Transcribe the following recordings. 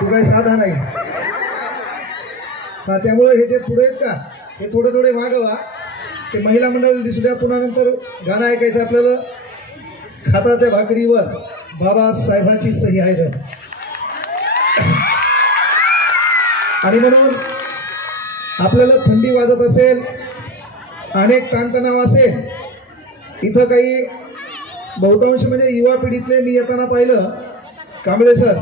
तू काही साधा नाही हा, त्यामुळे हे जे पुढे आहेत का हे थोडे थोडे मागवा. ते महिला मंडळ दिसू द्या. पुन्हा नंतर गाणं ऐकायचं आपल्याला. खाता त्या भाकरीवर बाबासाहेबाची सही आहे रे. आणि म्हणून आपल्याला थंडी वाजत असेल, अनेक ताणतणाव असेल, इथं काही बहुतांश म्हणजे युवा पिढीतले मी येताना पाहिलं, कांबळे सर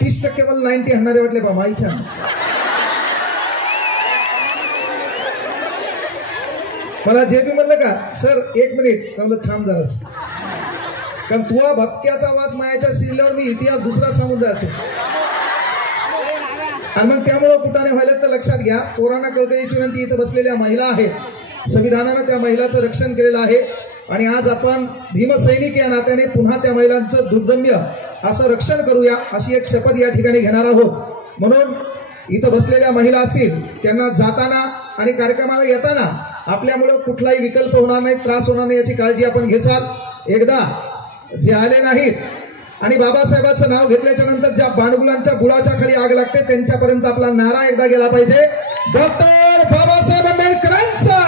30% मला 90 हाणणारे वाटले बा माईच्या. मला जे बी म्हणलं का सर 1 मिनिट म्हणलं थांब जरास, कारण तुझा भपक्याचा आवाज मायाच्या सिरल्यावर मी इतिहास दुसरा सांगून जायचो. आणि मग त्यामुळं कुठाने व्हायला तर लक्षात घ्या. पोरांना कळकळीची विनंती, इथं बसलेल्या महिला आहेत, संविधानानं त्या महिलाचं रक्षण केलेलं आहे. आणि आज आपण भीमसैनिक या नात्याने पुन्हा त्या महिलांचं दुर्दम्य असं रक्षण करूया, अशी एक शपथ या ठिकाणी घेणार आहोत. म्हणून इथं बसलेल्या महिला असतील, त्यांना जाताना आणि कार्यक्रमाला येताना आपल्यामुळं कुठलाही विकल्प होणार नाही, त्रास होणार नाही, याची काळजी आपण घेसाल. एकदा जे आले नाहीत आणि बाबासाहेबांचं नाव घेतल्याच्या नंतर ज्या बाणगुलांच्या बुडाच्या खाली आग लागते, त्यांच्यापर्यंत आपला नारा एकदा गेला पाहिजे. डॉक्टर बाबासाहेब आंबेडकरांचा,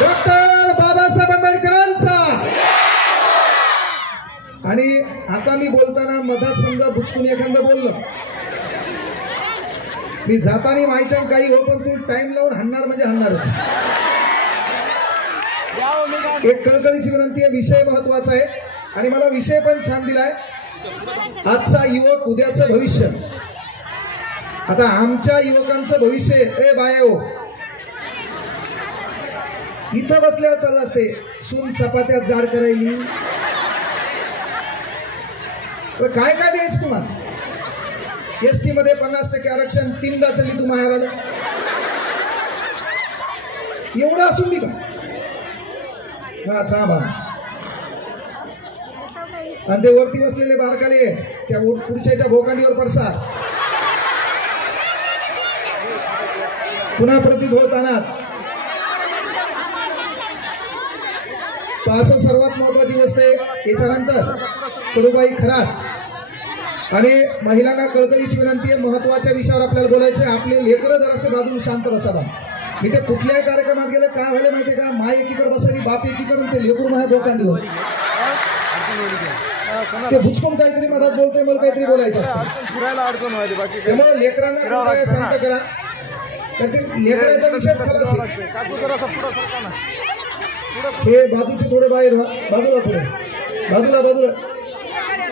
डॉक्टर बाबासाहेब आंबेडकरांचा. आणि आता मी बोलताना मधात समजा बुचकून एखादं बोललं, मी जातानी मायच्या काही हो, पण तू टाइम लावून हाणणार म्हणजे हाणणारच. एक कळकळीची विनंती आहे, विषय महत्वाचा आहे आणि मला विषय पण छान दिलाय. आजचा युवक उद्याचं भविष्य. आता आमच्या युवकांचं भविष्य ए बायो इथं बसल्यावर चालू असते, सून चपात्यात जाड करायली, काय काय द्यायचं तुम्हाला. एसटी मध्ये 50% आरक्षण, 3दा चालली तू माहेराला, एवढं असून मी का. हा थांबा. आणि ते वरती बसलेले बारकाले त्या पुढच्याच्या भोकांडीवर पडसाद, पुन्हा प्रतिभोवताना. तो असं सर्वात महत्वाची गोष्ट आहे. याच्यानंतर कडूबाई खरात आणि महिलांना कळकळीची विनंती आहे, महत्वाच्या विषयावर आपल्याला बोलायचं आहे. आपले लेकरं जरासं बाजून शांत बसावा. मी ते कुठल्याही कार्यक्रमात गेले काय व्हायला माहितीये का, माय एकीकडे बसायची, बाप एकीकडून, ते लेकरू माय बोकांडीवर. ते भुचकून काहीतरी मधात बोलतोय, मला काहीतरी बोलायचं असतं. त्यामुळे लेकरांना शांत करा. लेकरांचा विषयच खलास आहे. हे बाजूचे थोडे बाहेर व्हा, बाजूला थोडे, बाजूला बाजूला.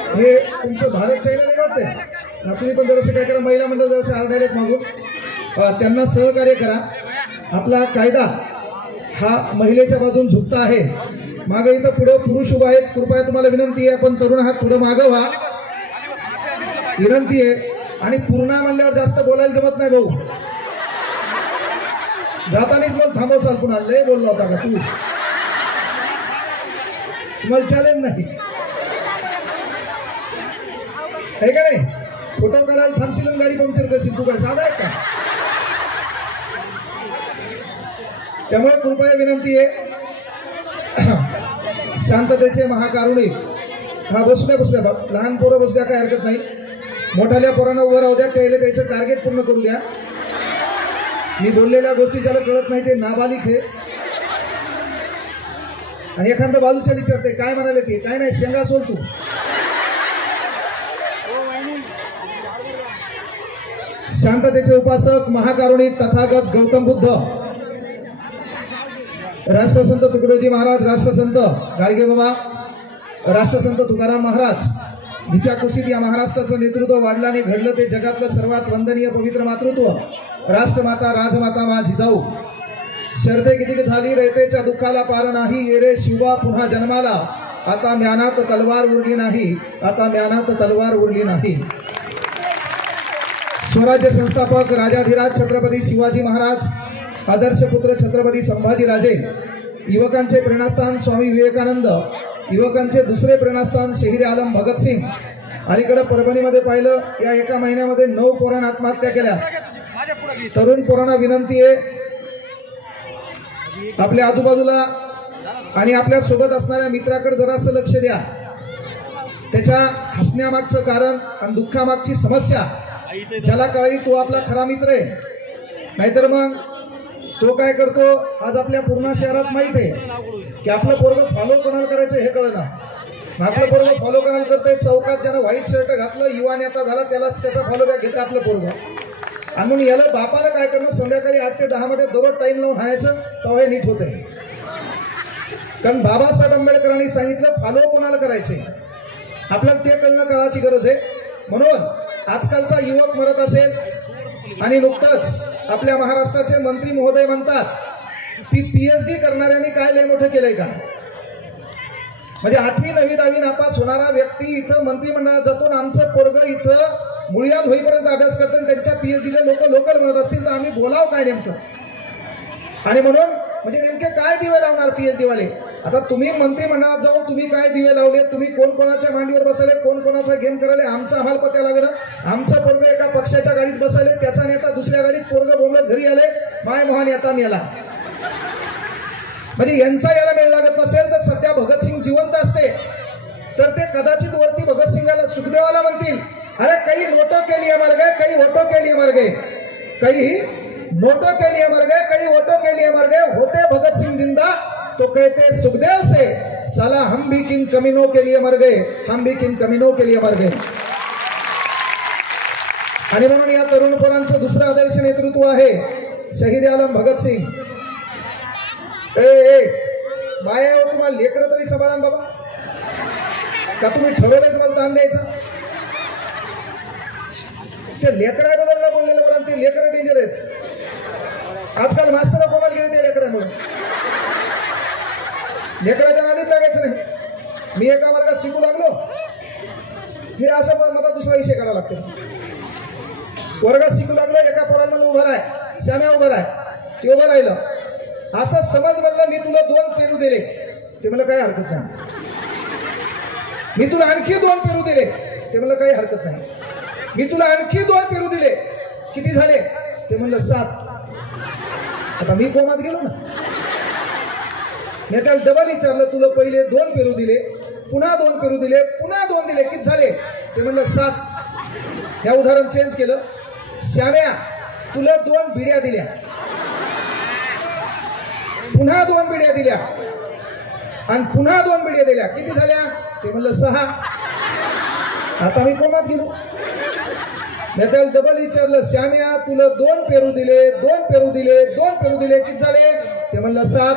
हे तुमचं भारत चॅनल नाही वाटतंय, तुम्ही पण जरासं काय करा, महिला मंडळ जरासं आरडायलेत मागून, त्यांना सहकार्य करा. आपला कायदा हा महिलेच्या बाजून झुकता आहे. मागे इथं पुढे पुरुष उभा आहेत, कृपया तुम्हाला विनंती आहे, आपण तरुण आहात, थोडं मागं व्हा, विनंती आहे. आणि पूर्ण म्हणल्यावर जास्त बोलायला जमत नाही भाऊ. जातानीच मला थांबवसाल, पुन्हा लय बोलला होता का तू, तुम्हाला चॅलेंज नाही आहे का नाही. फोटो काढायला थांबशील, गाडी पंक्चर करशील, तू काय साधा आहे का. त्यामुळे कृपया विनंती आहे, शांततेचे महाकारुणिक. हा बसू द्या, बसू द्या, लहान पोरं बसू द्या, काय हरकत नाही. मोठ्याल्या पोरांना उभं राहू द्या, त्याला त्याचं टार्गेट पूर्ण करू द्या. मी बोललेल्या गोष्टी ज्याला कळत नाही ते नाबालिक आहे. आणि एखादं बाजूच्या विचारते काय म्हणाले ते, काय नाही, शेंगा सोल तू. शांततेचे उपासक, महाकारुणिक, तथागत गौतम बुद्ध, राष्ट्रसंत तुकडोजी महाराज, राष्ट्रसंत गाडगे बाबा, राष्ट्रसंत तुकाराम महाराज, जिच्या कुशीत या महाराष्ट्राचं नेतृत्व वाढलं आणि घडलं ते जगातलं सर्वात वंदनीय पवित्र मातृत्व, राष्ट्रमाता राजमाता मा जिजाऊ. शर्ते किती झाली रयतेच्या दुःखाला पार नाही, ये रे शिवा पुन्हा जन्माला, आता म्यानात तलवार उरली नाही, आता म्यानात तलवार उरली नाही. स्वराज्य संस्थापक राजाधिराज छत्रपती शिवाजी महाराज, आदर्श पुत्र छत्रपती संभाजीराजे, युवकांचे प्रेरणास्थान स्वामी विवेकानंद, युवकांचे दुसरे प्रेरणास्थान शहीद आलम भगतसिंग. अलीकडे परभणीमध्ये पाहिलं, या एका महिन्यामध्ये 9 पोरांना आत्महत्या केल्या. तरुण पोरांना विनंती आहे, आपल्या आजूबाजूला आणि आपल्या सोबत असणाऱ्या मित्राकडे जरासं लक्ष द्या. त्याच्या हसण्यामागचं कारण आणि दुःखामागची समस्या ज्याला कळली तो आपला खरा मित्र आहे. नाहीतर मग तो काय करतो, आज आपल्या पूर्ण शहरात माहित आहे की आपलं पोरग फॉलो कोणाला करायचं हे कळलं ना. आपलं पोरग फॉलो कोणाला करतंय, चौकात ज्यानं व्हाईट शर्ट घातलं युवा नेता झाला त्यालाच त्याचा फॉलो बॅक घेतं आपलं पोरग. आणि म्हणून याला बापाला काय करणं, संध्याकाळी 8 ते 10 मध्ये दररोज टाइम लावून हाणायचं, तेव्हा हे नीट होतंय. कारण बाबासाहेब आंबेडकरांनी सांगितलं फॉलो कोणाला करायचंय, आपल्याला ते कळणं काळाची गरज आहे. म्हणून आजकालचा युवक मरत असेल आणि नुकतंच आपल्या महाराष्ट्राचे मंत्री महोदय म्हणतात की PhD करणाऱ्यांनी काय लय मोठं केलंय का. म्हणजे 8वी 9वी 10वी नापास होणारा व्यक्ती इथं मंत्रिमंडळात जातो, आमचं पोरग इथं मुळ्यात होईपर्यंत अभ्यास करतात, त्यांच्या PhDला लोक लोकल म्हणत असतील तर आम्ही बोलाव काय नेमकं. आणि म्हणून म्हणजे नेमके काय दिवे लावणार PhD वाले. आता तुम्ही मंत्रिमंडळात जाऊन तुम्ही काय दिवे लावले, तुम्ही कोण कोणाच्या मांडीवर बसले, कोण कोणाचा गेम करायले, आमचा आम्हाला पत्या लागणं. आमचा पोरग एका पक्षाच्या गाडीत बसले, त्याचा नेता दुसऱ्या गाडीत, पोरग बोंबलत घरी आले, माय मोहन येता मेला. म्हणजे यांचा याला मेळ लागत नसेल तर सध्या भगतसिंग जिवंत असते तर ते कदाचित वरती भगतसिंगाला सुखदेवाला म्हणतील, अरे काही नोटो के लिए मर गए, काही वोटो के लिए मर गए, काही नोटो के लिए मर गए, काही वोटो के लिए मर गए, होते भगत सिंह जिंदा तो कहते सुखदेव से, साला हम भी किन कमीनों के लिए मर गए, हम भी किन कमीनों के लिए मर गए. आणि म्हणून या तरुण पोरांचं दुसरं आदर्श नेतृत्व आहे शहीद आलम भगत सिंग. बाया हो, तुम्हाला लेकरं तरी सांभाळा बाबा, का तुम्ही ठरवलंच मला ताण द्यायचं. ते लेकराबद्दल न बोललेलं बरं, ते लेकरं डेंजर आहेत. आजकाल मास्तर कोमात गेले ते लेकरांमुळे. लेकराच्या नादीत लागायचं नाही. मी एका वर्गात शिकू लागलो, हे असं मला दुसरा विषय करावा लागतो. वर्गात शिकू लागलो, एका पोराला मला उभं राह, श्याम्या उभं राह, ते उभं राहिलं. असं समज म्हणलं मी तुला 2 पेरू दिले, ते मला काही हरकत नाही. मी तुला आणखी 2 पेरू दिले, ते मला काही हरकत नाही. मी तुला आणखी 2 पेरू दिले, किती झाले, ते म्हणलं 7. आता मी कोमात गेलो ना. मी त्याला डबल विचारलं, तुला पहिले 2 पेरू दिले, पुन्हा 2 पेरू दिले, पुन्हा 2 दिले, किती झाले, ते म्हणलं 7. हे उदाहरण चेंज केलं. श्याम्या तुला 2 बिड्या दिल्या, पुन्हा 2 बिड्या दिल्या आणि पुन्हा 2 बिड्या दिल्या, किती झाल्या, ते म्हणलं 6. आता मी कोमात गेलो. मी त्याला डबल विचारलं, श्याम्या तुला 2 पेरू दिले, 2 पेरू दिले, 2 पेरू दिले, किती झाले, ते म्हणलं 7.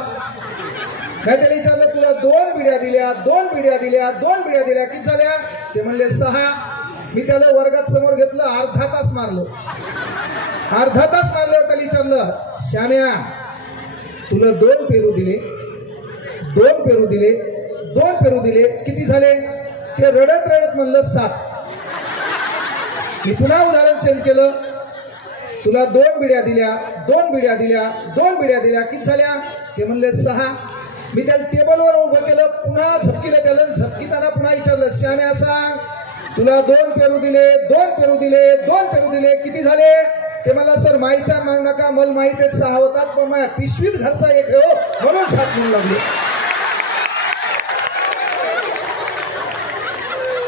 मी त्याला विचारलं, तुला 2 बिड्या दिल्या, 2 बिड्या दिल्या, 2 बिड्या दिल्या, किती झाल्या, ते म्हणले 6. मी त्याला वर्गात समोर घेतलं, अर्धा तास मारलो. अर्धा तास मारल्यावर त्याला विचारलं, श्याम्या तुला 2 पेरू दिले, 2 पेरू दिले, 2 पेरू दिले, किती झाले, ते रडत रडत म्हणलं 7. मी पुन्हा उदाहरण चेंज केलं, तुला 2 बिड्या दिल्या, 2 बिड्या दिल्या, 2 बिड्या दिल्या, किती झाल्या, ते म्हणले 6. मी त्याला टेबलवर उभं केलं, पुन्हा झपकिलं त्याला, झपकिताना पुन्हा विचारलं, श्याम्या सांग तुला 2 पेरू दिले, 2 पेरू दिले, 2 पेरू दिले, किती झाले, ते मला सर माईचार मानू नका, मला माहित आहे 6 होतात, पण माझ्या पिशवीत घरचा एक हो म्हणून 7 म्हणू लागले.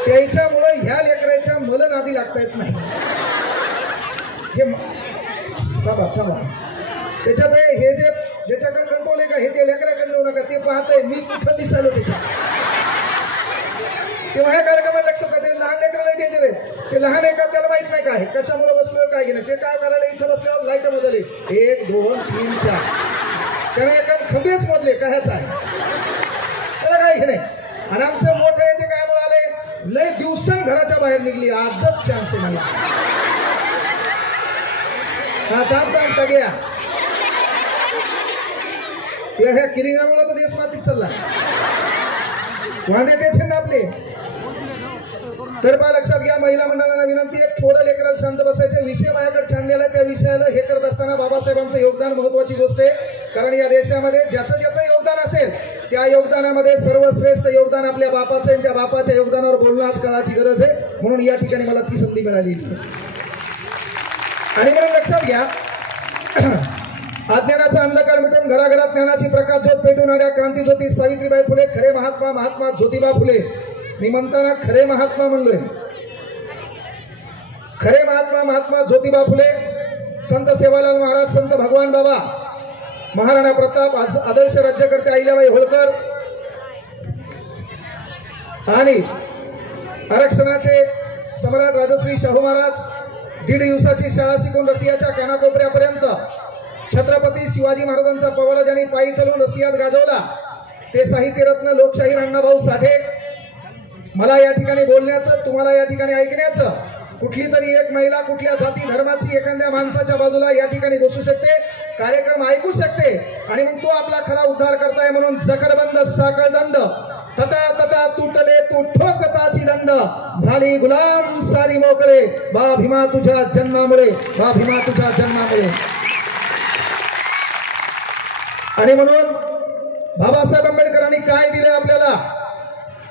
त्याच्यामुळे ह्या लेकराच्या मला नादी लागता येत नाही. हे बाबा थांबा, त्याच्यात हे जे ज्याच्याकडे कंट्रोल आहे का, हे ते लेकराकडे नेऊ नका, ते पाहतंय मी कुठं दिसालो त्याच्या. तेव्हा ह्या कार्यक्रमाला लक्षात येते, लहान लेकराला डेंजर आहे. ते लहान आहे का त्याला माहित नाही काय कशामुळे बसलोय काय घेणं, ते काय करायला इथं बसल्यावर लाईट मोजले 1 2 3 4, त्याने एका खंबीच मोजले काय ह्याचा आहे, त्याला काय घेणे. आणि आमचं मोठं आहे ते काय म्हणाले, लय दिवसन घराच्या बाहेर निघली, आजच चान्स आहे मला. हा गया ते ह्या किरिंगामुळे तर देश मातीत चालला, वांदे तेच ना आपले. तर बा लक्षात घ्या, महिला मंडळाला विनंती आहे, थोडं लेकराला शांत बसायचे. विषय माझ्याकडे छान दिला, त्या विषयाला हे करत असताना बाबासाहेबांचं योगदान महत्वाची गोष्ट आहे. कारण या देशामध्ये ज्याचं ज्याचं योगदान असेल त्या योगदानामध्ये सर्वश्रेष्ठ योगदान आपल्या बापाचं आहे. त्या बापाच्या योगदानावर बोलणं आज काळाची गरज आहे. म्हणून या ठिकाणी मला ती संधी मिळाली. आणि म्हणून लक्षात घ्या, अज्ञानाचा अंधकार मिटून घराघरात ज्ञानाची प्रकाश ज्योत पेटवणाऱ्या क्रांतीज्योती सावित्रीबाई फुले, खरे महात्मा महात्मा ज्योतिबा फुले मी म्हणताना खरे महात्मा म्हणलोय. खरे महात्मा महात्मा ज्योतिबा फुले, संत सेवालाल महाराज, संत भगवान बाबा, महाराणा प्रताप, आदर्श राज्यकर्ते अहिल्याबाई होळकर आणि आरक्षणाचे सम्राट राजश्री शाहू महाराज, 1.5 दिवसाची शाळा शिकून रशियाच्या कानाकोपऱ्यापर्यंत छत्रपती शिवाजी महाराजांचा पवाडा ज्यांनी पायी चालून रशियात गाजवला ते साहित्यरत्न लोकशाहीर अण्णाभाऊ साठे. मला या ठिकाणी बोलण्याचं, तुम्हाला या ठिकाणी ऐकण्याचं, कुठली तरी एक महिला कुठल्या जाती धर्माची एखाद्या माणसाच्या बाजूला या ठिकाणी बसू शकते, कार्यक्रम ऐकू शकते आणि मग तो आपला खरा उद्धार करताय म्हणून जखडबंद साखळ दंड, तथा तथा तुटले तू ठोकताची दंड, झाली गुलाम सारी मोकळे, बा भीमा तुझ्या जन्मामुळे, बा भीमा तुझ्या जन्मामुळे. आणि म्हणून बाबासाहेब आंबेडकरांनी काय दिले आपल्याला?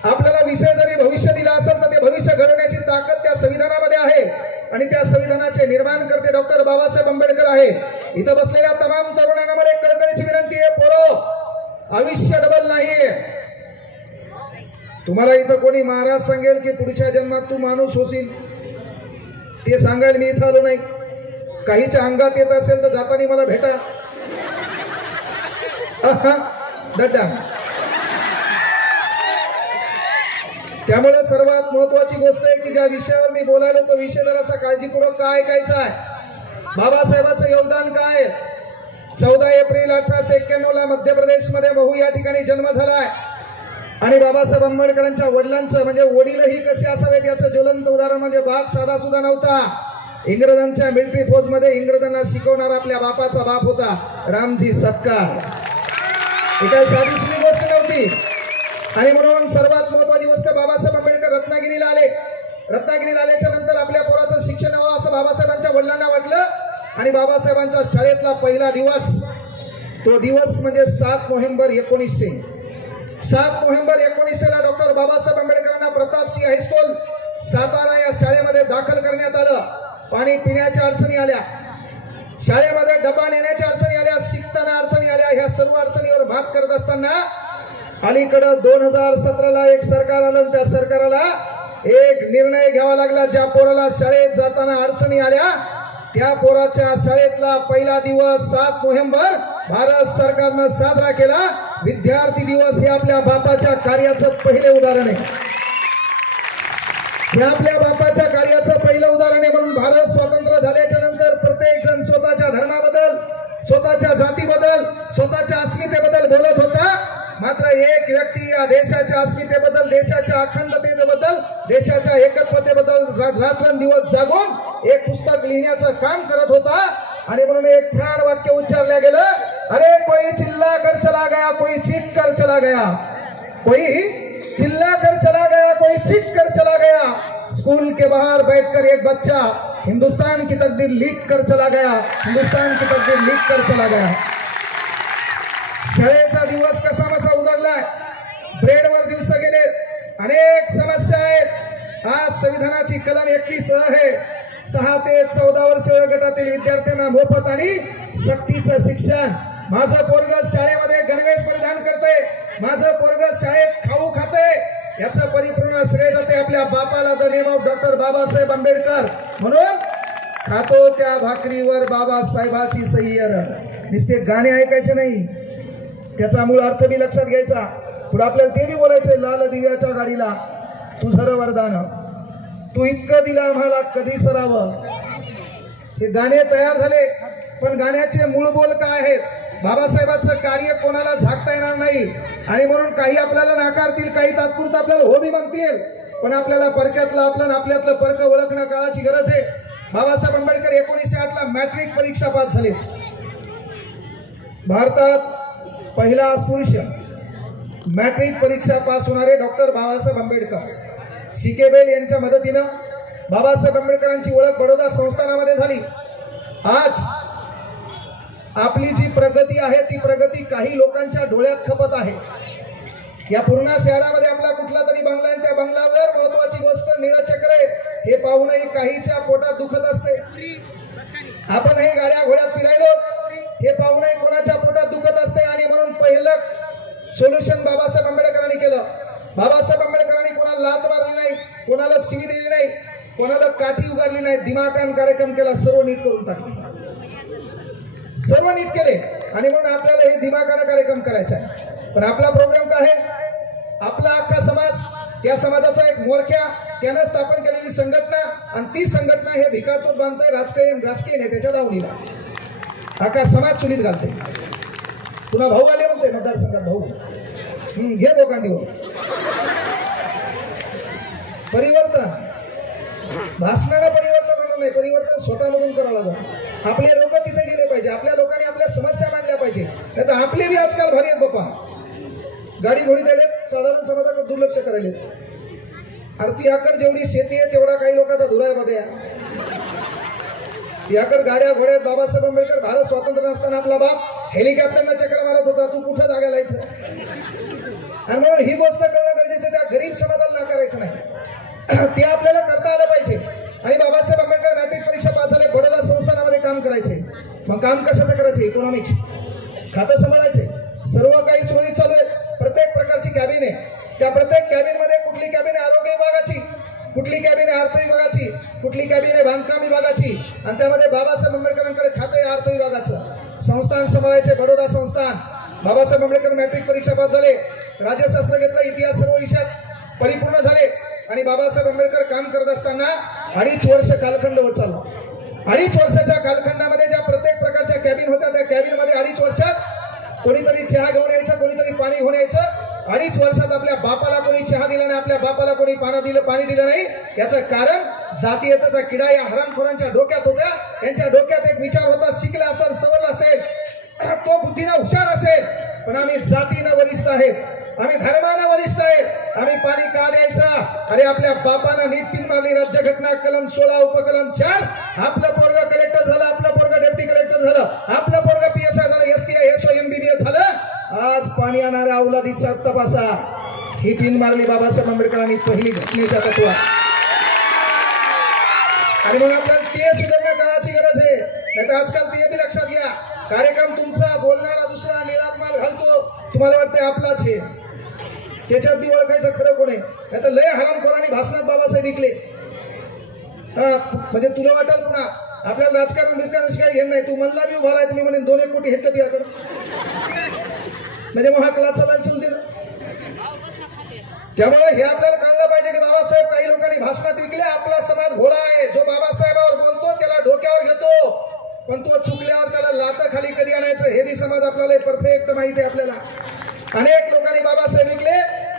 आपल्याला विषय जरी भविष्य दिला असेल तर ते भविष्य घडवण्याची ताकद त्या संविधानामध्ये आहे आणि त्या संविधानाचे निर्माण करते डॉक्टर बाबासाहेब आंबेडकर आहे. इथं बसलेल्या तमाम तरुणांना मला एक कळकळीची विनंती आहे, पोरो, आयुष्य डबल नाहीये. तुम्हाला इथं कोणी महाराज सांगेल की पुढच्या जन्मात तू माणूस होशील, ते सांगायला मी इथं आलो नाही. काहीच्या अंगात येत असेल तर जाताना मला भेटा. डड्डा. त्यामुळे सर्वात महत्वाची गोष्ट आहे की ज्या विषयावर मी बोलायलो तो विषय जरासा काळजीपूर्वक काय ऐकायचा आहे. बाबासाहेबांचं योगदान काय? 14 एप्रिल 1891 ला मध्य प्रदेशमध्ये महू या ठिकाणी जन्म झालाय आणि बाबासाहेब आंबेडकरांच्या वडिलांचं म्हणजे वडीलही कसे असावेत याचं ज्वलंत उदाहरण म्हणजे बाप साधा सुद्धा नव्हता. इंग्रजांच्या मिलिटरी फौज मध्ये इंग्रजांना शिकवणारा आपल्या बापाचा बाप होता रामजी सपकाळ. ही काही साधी सुधी गोष्ट नव्हती. आणि म्हणून सर्वात महत्वाची गोष्ट, बाबासाहेब आंबेडकर रत्नागिरीला आले. रत्नागिरीला आल्याच्या नंतर आपल्या पोराचं शिक्षण व्हावं असं बाबासाहेबांच्या वडिलांना वाटलं आणि बाबासाहेबांच्या शाळेतला पहिला दिवस, तो दिवस म्हणजे 7 नोव्हेंबर 1900. 7 नोव्हेंबर 1900 ला डॉक्टर बाबासाहेब आंबेडकरांना प्रतापसिंह हायस्कूल सातारा या शाळेमध्ये दाखल करण्यात आलं. पाणी पिण्याच्या अडचणी आल्या, शाळेमध्ये डबा नेण्याच्या अडचणी आल्या, शिकताना अडचणी आल्या. ह्या सर्व अडचणीवर मात करत असताना अलीकडं 2017 ला एक सरकार आलं. त्या सरकाराला एक निर्णय घ्यावा लागला. ज्या पोराला शाळेत जाताना अडचणी आल्या त्या पोराच्या शाळेतला पहिला दिवस 7 नोव्हेंबर भारत सरकारनं साजरा केला. विद्यार्थी दिवस हे आपल्या बापाच्या कार्याचं पहिले उदाहरण आहे. हे आपल्या बापाच्या कार्याचं पहिलं उदाहरण आहे. म्हणून भारत स्वतंत्र झाल्याच्या नंतर प्रत्येक जण स्वतःच्या धर्माबद्दल, स्वतःच्या जातीबद्दल, स्वतःच्या अस्मितेबद्दल बोलत होता. मात्र एक व्यक्ती या देशाच्या अस्मितेबद्दल, देशाच्या अखंडतेबद्दल, देशाच्या एकत्वतेबद्दल रात्रंदिवस जागून एक पुस्तक लिहिण्याचं काम करत होता. आणि म्हणून एक छान वाक्य उच्चारलं गेलं, अरे कोई चिल्ला कर चला गया, कोई चीख कर चला गया, कोई चिल्ला कर चला गया, कोई चीख कर चला गया. स्कूल के बाहर बैठकर एक बच्चा हिंदुस्तान की तकदीर लिख कर चला गया, हिंदुस्तान की तकदीर लिख कर चला गया. शाळेचा दिवस कसा मसा उजाडलाय, ब्रेडवर दिवस गेले, अनेक समस्या आहेत. आज संविधानाची कलम 21 आहे, 6 ते 14 वर्ष वयोगटातील विद्यार्थ्यांना मोफत आणि सक्तीचं शिक्षण. माझं पोरग शाळेमध्ये गणवेश परिधान करते, माझं पोरग शाळेत खाऊ खाते, याचं परिपूर्ण श्रेय जाते आपल्या बापाला, the name of doctor Babasaheb Ambedkar. म्हणून खातो त्या भाकरीवर बाबासाहेबाची सही. नुसते गाणे ऐकायचे नाही, त्याचा मूळ अर्थ बी लक्षात घ्यायचा. पुढे आपल्याला ते बी बोलायचंय, लाल दिव्याच्या गाडीला तुझं वरदान, तू इतकं दिलं आम्हाला कधी सरावं. हे गाणे तयार झाले, पण गाण्याचे मूळ बोल काय आहेत? बाबासाहेबांचं कार्य कोणाला झाकता येणार नाही. आणि म्हणून काही आपल्याला नाकारतील, काही तात्पुरतं आपल्याला हो बी म्हणतील, पण आपल्याला परक्यातलं आपल्यातलं परक ओळखणं काळाची गरज आहे. बाबासाहेब आंबेडकर 1908 ला मॅट्रिक परीक्षा पास झाले. भारतात पहिला अस्पृश्य मॅट्रिक परीक्षा पास होणारे डॉक्टर बाबासाहेब आंबेडकर. सिकेबेल यांच्या मदतीनं बाबासाहेब आंबेडकरांची ओळख बडोदा संस्थानामध्ये झाली. आज आपली जी प्रगती आहे ती प्रगती काही लोकांच्या डोळ्यात खपत आहे. या पूर्ण शहरामध्ये आपला कुठला तरी बंगला आहे, त्या बंगल्यावर महत्वाची गोष्ट निळचक्र आहे, हे पाहूनही काहीच्या पोटात दुखत असते. आपण हे गाड्या घोड्यात फिरायलो, हे पाहूनही कोणाच्या पोटात दुखत असते. आणि म्हणून पहिलं सोल्युशन बाबासाहेब आंबेडकरांनी केलं. बाबासाहेब आंबेडकरांनी कोणाला लात मारली नाही, कोणाला शिवी दिली नाही, कोणाला काठी उगारली नाही, दिमाकान कार्यक्रम केला, सर्व नीट करून टाकले, सर्व नीट केले. आणि म्हणून आपल्याला हे दिमाकानं कार्यक्रम करायचा आहे. पण आपला प्रोग्राम काय आहे? आपला अख्खा समाज, त्या समाजाचा एक मोरख्या, त्यानं स्थापन केलेली संघटना, आणि ती संघटना हे भिकारचोच बांधतंय राजकीय नेत्याच्या दावणीला. अख्खा समाज चुलीत घालते. पुन्हा भाऊ आले म्हणते मतदारसंघात, भाऊ घे बोकांडीवर. परिवर्तन भाषणाला परिवर्तन होणार नाही, परिवर्तन स्वतःमधून करावं लागतं. आपले लोक तिथे गेले पाहिजे, आपल्या लोकांनी आपल्या समस्या मांडल्या पाहिजे. नाही तर आपले बी आजकाल भारी आहेत बाप्पा, गाडी घोडी द्यायले, साधारण समाजाकडे दुर्लक्ष करायले. अरे याकडे जेवढी शेती आहे तेवढा काही लोकांचा धुरा आहे बाबा. याकडे गाड्या घोड्यात. बाबासाहेब आंबेडकर भारत स्वातंत्र्य नसताना आपला बाप हेलिकॉप्टरला चक्र मारत होता, तू कुठं जागायला इथं? आणि म्हणून ही गोष्ट करणं गरजेचं, त्या गरीब समाजाला नाकारायचं नाही, ते आपल्याला करता आलं पाहिजे. आणि बाबासाहेब आंबेडकर मॅट्रिक परीक्षा पास झाले, बडोदा संस्थानामध्ये काम करायचे. मग काम कशाचं करायचे? इकॉनॉमिक्स, खातं सांभाळायचे. सर्व काही सोयी चालू आहेत, प्रत्येक प्रकारची कॅबिन आहे. त्या प्रत्येक कॅबिन मध्ये कुठली कॅबिन आहे आरोग्य विभागाची, कुठली कॅबिन आहे अर्थ विभागाची, कुठली कॅबिन आहे बांधकाम विभागाची, आणि त्यामध्ये बाबासाहेब आंबेडकरांकडे खातं आहे अर्थ विभागाचं. संस्थान सांभाळायचे, बडोदा संस्थान. बाबासाहेब आंबेडकर मॅट्रिक परीक्षा पास झाले, राज्यशास्त्र घेतलं, इतिहास सर्व विषयात परिपूर्ण झाले. आणि बाबासाहेब आंबेडकर काम करत असताना 2.5 वर्ष कालखंड होत चालला. 2.5 वर्षाच्या कालखंडामध्ये ज्या प्रत्येक प्रकारच्या कॅबिन होत्या, त्या कॅबिन मध्ये 2.5 वर्षात कोणीतरी चहा घेऊन यायचं, कोणीतरी पाणी घेऊन यायचं. 2.5 वर्षात आपल्या बापाला कोणी चहा दिला नाही, आपल्या बापाला कोणी पाणी दिलं नाही. याचं कारण जातीयतेचा किडा या हरामखोरांच्या डोक्यात होत्या. यांच्या डोक्यात एक विचार होता, शिकला असेल, सवरला असेल, तो बुद्धीनं हुशार असेल, पण आम्ही जातीनं वरिष्ठ आहेत, आम्ही धर्मानं वरिष्ठ आहेत, आम्ही पाणी का द्यायचं? अरे आपल्या बापानं नीट पिन मारली, राज्यघटना कलम 16 उपकलम 4. आपलं पोरग कलेक्टर झालं, आपलं पोरग डेप्टी कलेक्टर झालं, आपलं पोरग PSI झालं, STI SO MBBS झालं. आज पाणी आणणाऱ्या अवलादीचा तपासा. ही पिन मारली बाबासाहेब आंबेडकरांनी पहिली घटनेच्या तत्वात. आणि मग आपल्याला ते सुधारणा काळाची गरज आहे. नाही तर आजकाल ते बी लक्षात घ्या, कार्यक्रम तुमचा, बोलणारा दुसरा, निळात माल घालतो, तुम्हाला वाटते आपलाच हे, त्याच्यात बी ओळखायचं खरं कोण आहे. नाही तर लय हरामखोरांनी भाषणात बाबासाहेब विकले. म्हणजे तुला वाटेल पुन्हा आपल्याला राजकारण काही हे नाही, तू म्हणला बी उभा राह, तुम्ही म्हणेन 2-1 कोटी हे कधी याकडे, म्हणजे मग हा क्लास चालायला चलते ना. त्यामुळे हे आपल्याला कळलं पाहिजे की बाबासाहेब काही लोकांनी भाषणात विकले. आपला समाज भोळा आहे, जो बाबासाहेबावर बोलतो त्याला डोक्यावर घेतो, पण तो चुकल्यावर त्याला लातर खाली कधी आणायचं हे बी समाज आपल्याला परफेक्ट माहिती आहे. आपल्याला अनेक लोकांनी बाबासाहेब विकले,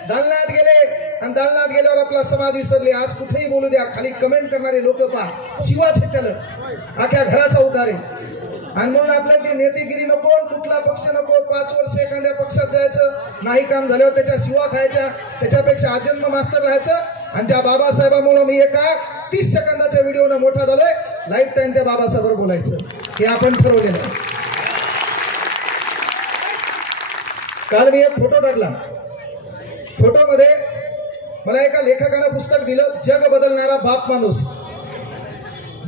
दालनात गेले, आणि दालनात गेल्यावर आपला समाज विसरले. आज कुठेही बोलू द्या, खाली कमेंट करणारे लोक पहा, शिवाचे त्याला अख्ख्या घराचा उद्धार आहे. आणि म्हणून आपल्याला ती नेतेगिरी नको, कुठला पक्ष नको. 5 वर्ष एखाद्या पक्षात जायचं, नाही काम झाल्यावर त्याच्या शिवा खायच्या, त्याच्यापेक्षा आजन्म मास्तर राहायचं. आणि ज्या बाबासाहेबांमुळे मी एका 30 सेकंदाच्या व्हिडिओनं मोठा झालोय, लाईफ टाइम त्या बाबासाहेबांवर बोलायचं, हे आपण ठरवलेलं आहे. काल मी एक फोटो टाकला. फोटोमध्ये मला एका लेखकानं पुस्तक दिलं, जग बदलणारा बाप माणूस.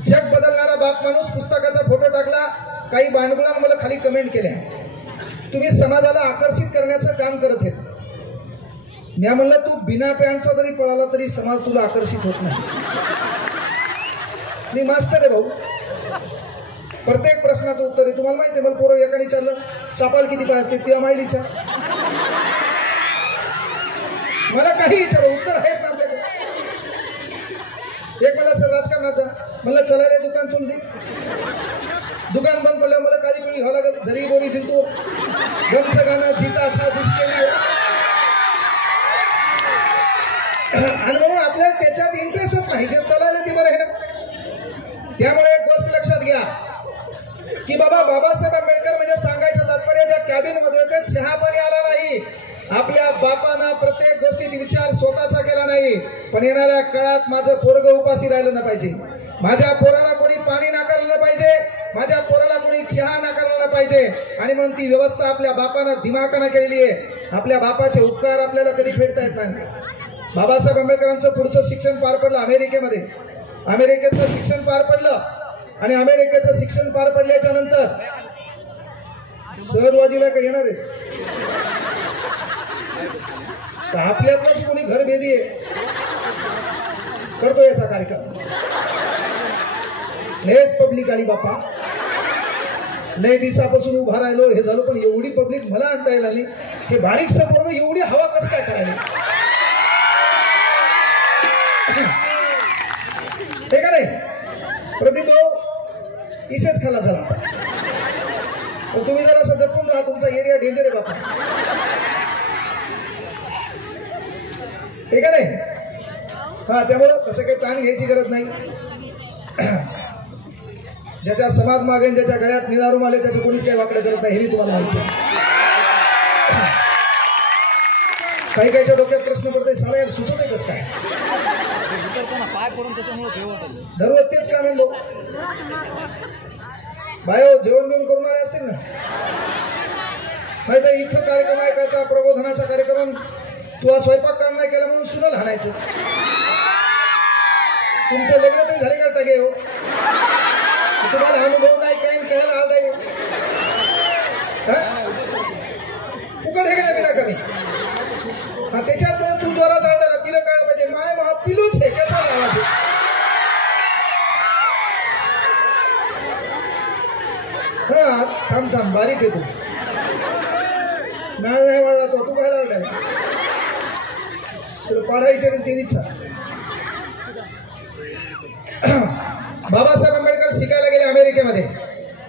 जग बदलणारा बाप माणूस पुस्तकाचा फोटो टाकला. काही भांडवलांना मला खाली कमेंट केल्या, तुम्ही समाजाला आकर्षित करण्याचं काम करत आहेत. मी म्हणलं तू बिना पॅन्टचा जरी पळाला तरी समाज तुला आकर्षित होत नाही. मी मास्तर आहे भाऊ, प्रत्येक प्रश्नाचं उत्तर आहे. तुम्हाला माहिती आहे, मला पोरं एकाने विचारलं सापाल किती पाय असते, ती माहिलीच्या, मला काही विचार उत्तर आहेत ना आपल्याकडे. एक मला सर राजकारणाचा, म्हणलं चलायला दुकान सोडली, दुकान बंद पडलं, मला काळी पिळी घ्यावं लागेल, झरी बोरी जिंतो, गमचं गाणं जीता था जिसके लिए. आणि म्हणून आपल्याला त्याच्यात इंटरेस्टच नाही, जे चलायला ती बरं आहे ना. त्यामुळे एक गोष्ट लक्षात घ्या की बाबासाहेब आंबेडकर म्हणजे सांगायचं तात्पर्य, ज्या कॅबिन मध्ये होते चहा पाणी आला नाही, आपल्या बापानं प्रत्येक गोष्टीत विचार स्वतःचा केला नाही. पण येणाऱ्या काळात माझं पोरग उपाशी राहिलं ना पाहिजे, माझ्या पोराला कोणी पाणी नाकारलं पाहिजे, माझ्या पोराला कोणी चहा नाकारला पाहिजे. आणि म्हणून ती व्यवस्था आपल्या बापानं दिमाकानं केलेली आहे. आपल्या बापाचे उपकार आपल्याला कधी फेडता येत नाही. बाबासाहेब आंबेडकरांचं पुढचं शिक्षण पार पडलं अमेरिकेमध्ये. अमेरिकेतलं शिक्षण पार पडलं, आणि अमेरिकेचं शिक्षण पार पडल्याच्या नंतर सहजवाजीला काही येणार आहे का? आपल्यातलंच कोणी घरभेदी आहे, करतो याचा कार्यक्रम. लयच पब्लिक आली बापा, लय दिवसापासून उभा राहिलो हे झालो, पण एवढी पब्लिक मला आणता येईल आली. हे बारीकसं पोरग एवढी हवा कसं काय करायला, हे का नाही प्रदीप भाऊ? इसेच खाला झाला आता. तुम्ही जरा असं जपून राहा, तुमचा एरिया डेंजर आहे बापा, हे का नाही? हा, त्यामुळं तसं काही ताण घ्यायची गरज नाही. ज्याच्या समाज मागे ज्याच्या गळ्यात निळा रुमाल आले त्याचं कोणीच काही वाकडं करत नाही, हे तुम्हाला माहिती आहे. काही काहीच्या डोक्यात प्रश्न पडतोय, साला सुचत आहे कसं काय? दररोज तेच काम आहे भाऊ. बायो जेवण बिवण करून आले असतील ना? माहिती आहे इथं कार्यक्रम ऐकायचा, प्रबोधनाचा कार्यक्रम, तू स्वयंपाक काम नाही केला म्हणून सुनल हाणायचं. तुमचं लग्न तरी झाले का टाके हो? तुम्हाला अनुभव नाही काय कळायला हाल नाही फुकट हे का नाही कमी. हा, त्याच्यात तू जोरात राहणार, तिला कळायला पाहिजे माय महा पिलूच आहे, त्याचा आवाज आहे. हा, थांब थांब, बारीक आहे तू, नाळ नाही वाढला तो, तू खायला वाढला तुला पाडायचं नाही ते विचार. बाबासाहेब आंबेडकर शिकायला गेले अमेरिकेमध्ये.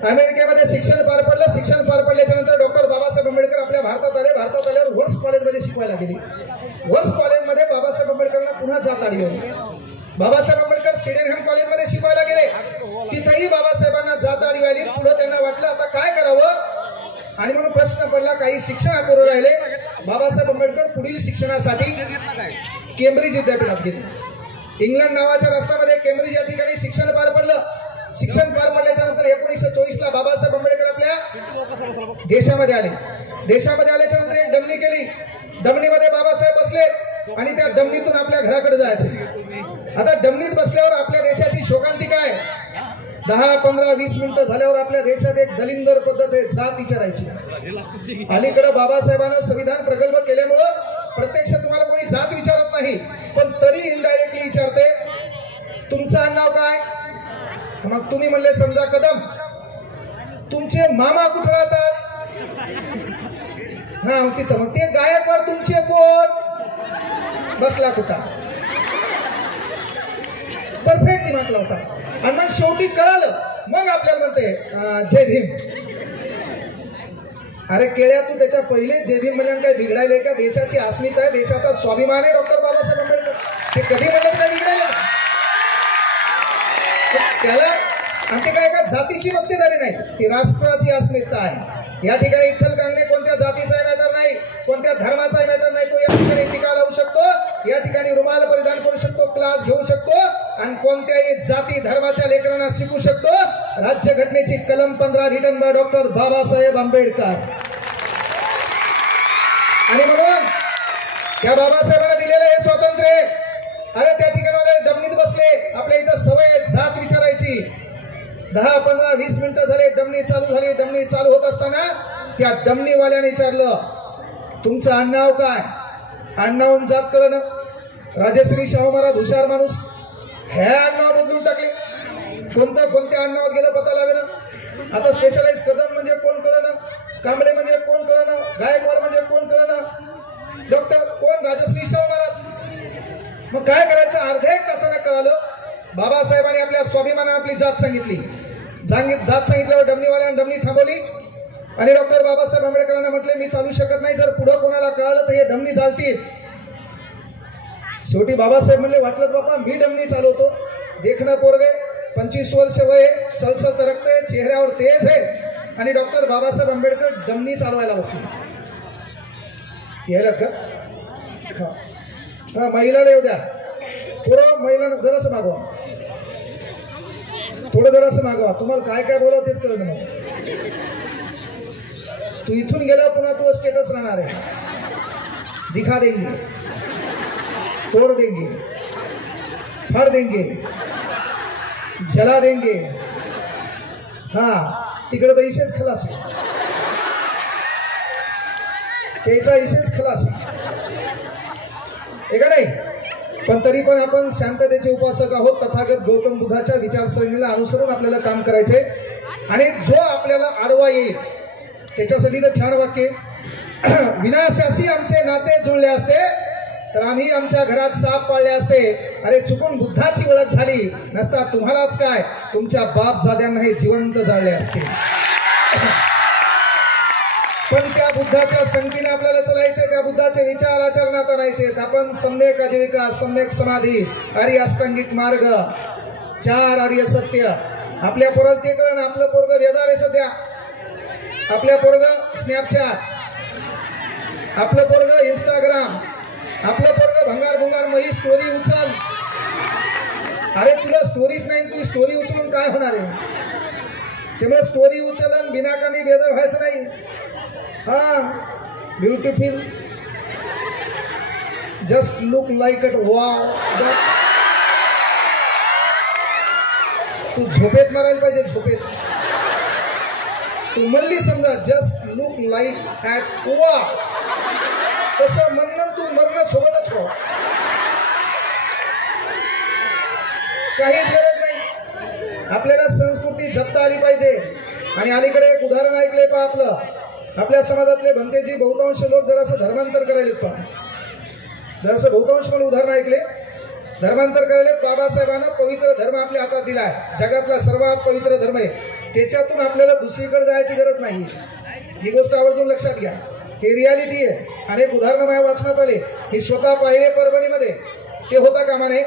अमेरिकेमध्ये शिक्षण पार पडलं. शिक्षण पार पडल्याच्या नंतर डॉक्टर बाबासाहेब आंबेडकर आपल्या भारतात आले. भारतात आल्यावर वर्स कॉलेजमध्ये शिकवायला गेले. वर्स कॉलेजमध्ये बाबासाहेब आंबेडकरांना पुन्हा जात आली होती. बाबासाहेब आंबेडकर सिडेनहॅम कॉलेजमध्ये शिकवायला गेले. तिथेही बाबासाहेबांना जात आली आली. पुढे त्यांना वाटलं आता काय करावं, आणि म्हणून प्रश्न पडला, काही शिक्षण अपुरं राहिले. बाबासाहेब आंबेडकर पुढील शिक्षणासाठी केम्ब्रिज विद्यापीठात गेले. इंग्लंड नावाच्या राष्ट्रामध्ये केम्ब्रिज या ठिकाणी शिक्षण पार पडलं. शिक्षण पार पडल्याच्या नंतर 1924 ला बाबासाहेब आंबेडकर आपल्या देशामध्ये आले. देशामध्ये आल्याच्या नंतर एक डमणी केली. डमणीमध्ये बाबासाहेब बसले आणि त्या डमणीतून आपल्या घराकडे जायचे. आता डमणीत बसल्यावर आपल्या देशाची शोकांतिका आहे. 10, 15, 20 मिनिटं झाल्यावर आपल्या देशात एक दलिंदर पद्धत आहे, जात विचारायची. अलीकडे बाबासाहेबांना संविधान प्रकल्प केल्यामुळं प्रत्यक्ष तुम्हाला कोणी जात विचारत नाही, पण तरी इनडायरेक्टली विचारते तुमचं आडनाव काय. मग तुम्ही म्हणले समजा कदम, तुमचे मामा कुठे राहतात? हा, तिथं. मग ते गायकवाड तुमचे कोण? बसला कुठं? परफेक्ट दिमागला होता. आणि मग शेवटी कळालं, मग आपल्याला म्हणते जय भीम. अरे केळ्या, तू त्याच्या पहिले जय भीम म्हणल्यानं काय बिघडायले का? देशाची अस्मिता आहे, देशाचा स्वाभिमान आहे डॉक्टर बाबासाहेब आंबेडकर. ते कधी म्हणलं काय बिघडायला त्याला? आणि ते काय का जातीची मक्तेदारी नाही, ती राष्ट्राची अस्मिता आहे. या ठिकाणी विठ्ठल कांगणे कोणत्या जातीचा मॅटर नाही, कोणत्या धर्माचा मॅटर नाही. तो या ठिकाणी टीका लावू शकतो, या ठिकाणी रुमाल परिधान करू शकतो, क्लास घेऊ शकतो, आणि कोणत्याही जाती धर्माच्या लेकरांना शिकू शकतो. राज्यघटनेची कलम 15 written by doctor Babasaheb Ambedkar. आणि म्हणून त्या बाबासाहेबांना दिलेलं हे स्वातंत्र्य. अरे त्या ठिकाणी डमणीत बसले, आपल्या इथं सवय जात विचारायची. 10, 15, 20 मिनिटं झाले, डमणी चालू झाली. डमणी चालू होत असताना त्या डमणीवाल्याने विचारलं तुमचं आडनाव काय? आडनावून जात कळलं. राजश्री शाहू महाराज हुशार माणूस, हे आडनाव बदलून टाकले. कोणत्या आडनावात गेलं पता लागलं. आता स्पेशलाइज कदम म्हणजे कोण कळलं, कांबळे म्हणजे कोण कळलं, गायकवाड म्हणजे कोण कळलं, डॉक्टर कोण? राजश्री शाहू महाराज. मग काय करायचं? अर्ध्या एक तासानं कळलं. बाबासाहेबांनी आपल्या स्वाभिमानाने आपली जात सांगितली. जात सांगितल्यावर डमणीवाल्याने डमणी थांबवली आणि डॉक्टर बाबासाहेब आंबेडकरांना म्हटले मी चालू शकत नाही, जर पुढे कोणाला कळलं तर हे डमणी चालतील. शेवटी बाबासाहेब म्हणले वाटलं बाबा मी डमणी चालवतो. देखणं पोरगे, 25 वर्ष वय, सलसल रक्त आहे, चेहऱ्यावर तेज आहे, आणि डॉक्टर बाबासाहेब आंबेडकर डमणी चालवायला बसले. यायला का? हा, महिलाला येऊ द्या. पुरं महिलांना जरासं मागवा, थोडं जरासं मागवा. तुम्हाला काय काय बोलावं तेच कळलं नाही. तू इथून गेला पुन्हा तू स्टेटस राहणार आहे. दिखा देंगे, तोड़ देंगे, फाड़ देंगे, जला देंगे. हा, तिकडे तर इशेच खलास आहे, त्याचा इशेच खलास आहे का नाही? पण तरी पण आपण शांततेचे उपासक आहोत. तथागत गौतम बुद्धाच्या विचारसरणीला अनुसरून आपल्याला काम करायचे. आणि जो आपल्याला आडवा येईल त्याच्यासाठी तर छान वाक्य, विनाशाशी आमचे नाते जुळले असते तर आम्ही आमच्या घरात साप पाळले असते. अरे चुकून बुद्धाची ओळख झाली नसता तुम्हालाच काय तुमच्या बाप जाद्यांनाही जिवंत जाळले असते. पण त्या बुद्धाच्या संगतीने आपल्याला चालायचे, त्या बुद्धाचे विचार आचरणात आणायचे. आपण सम्यक आजीविका, सम्यक समाधी, आर्य अष्टांगिक मार्ग, 4 आर्य सत्य. आपल्या पोराला ते कळण, आपलं पोरग वेदार आहे सध्या, आपल्या पोरग स्नॅपचॅट, आपलं पोरग इंस्टाग्राम, आपलं पोरग भंगार भुंगार मही स्टोरी उचल. अरे तुला स्टोरीच नाही, तू स्टोरी उचलून काय होणार आहे? त्यामुळे स्टोरी उचलन बिनाकामी बेदर व्हायचं नाही. हा beautiful, just look like it, wow. तू झोपेत मारायला पाहिजे, झोपेत. तू म्हणली समजा जस्ट लुक लाईक ॲट वा, तसं म्हणणं तू मरण सोबतच हो, काहीच गरज नाही. आपल्याला संस्कृती जपता आली पाहिजे. आणि अलीकडे एक उदाहरण ऐकले पहा, आपल्या समाजातले भंतेजी बहुतांश लोक जरासं धर्मांतर करायलेत पहा. जरासं बहुतांश मला उदाहरण ऐकले, धर्मांतर करायलेत. बाबासाहेबांना पवित्र धर्म आपल्या हातात दिलाय, जगातला सर्वात पवित्र धर्म आहे. त्याच्यातून आपल्याला दुसरीकडे जायची गरज नाही. ही गोष्ट आवर्जून लक्षात घ्या, हे रियालिटी आहे. अनेक उदाहरणं माझ्या वाचनात आले, ही स्वतः पाहिले परभणीमध्ये. ते होता कामा नये.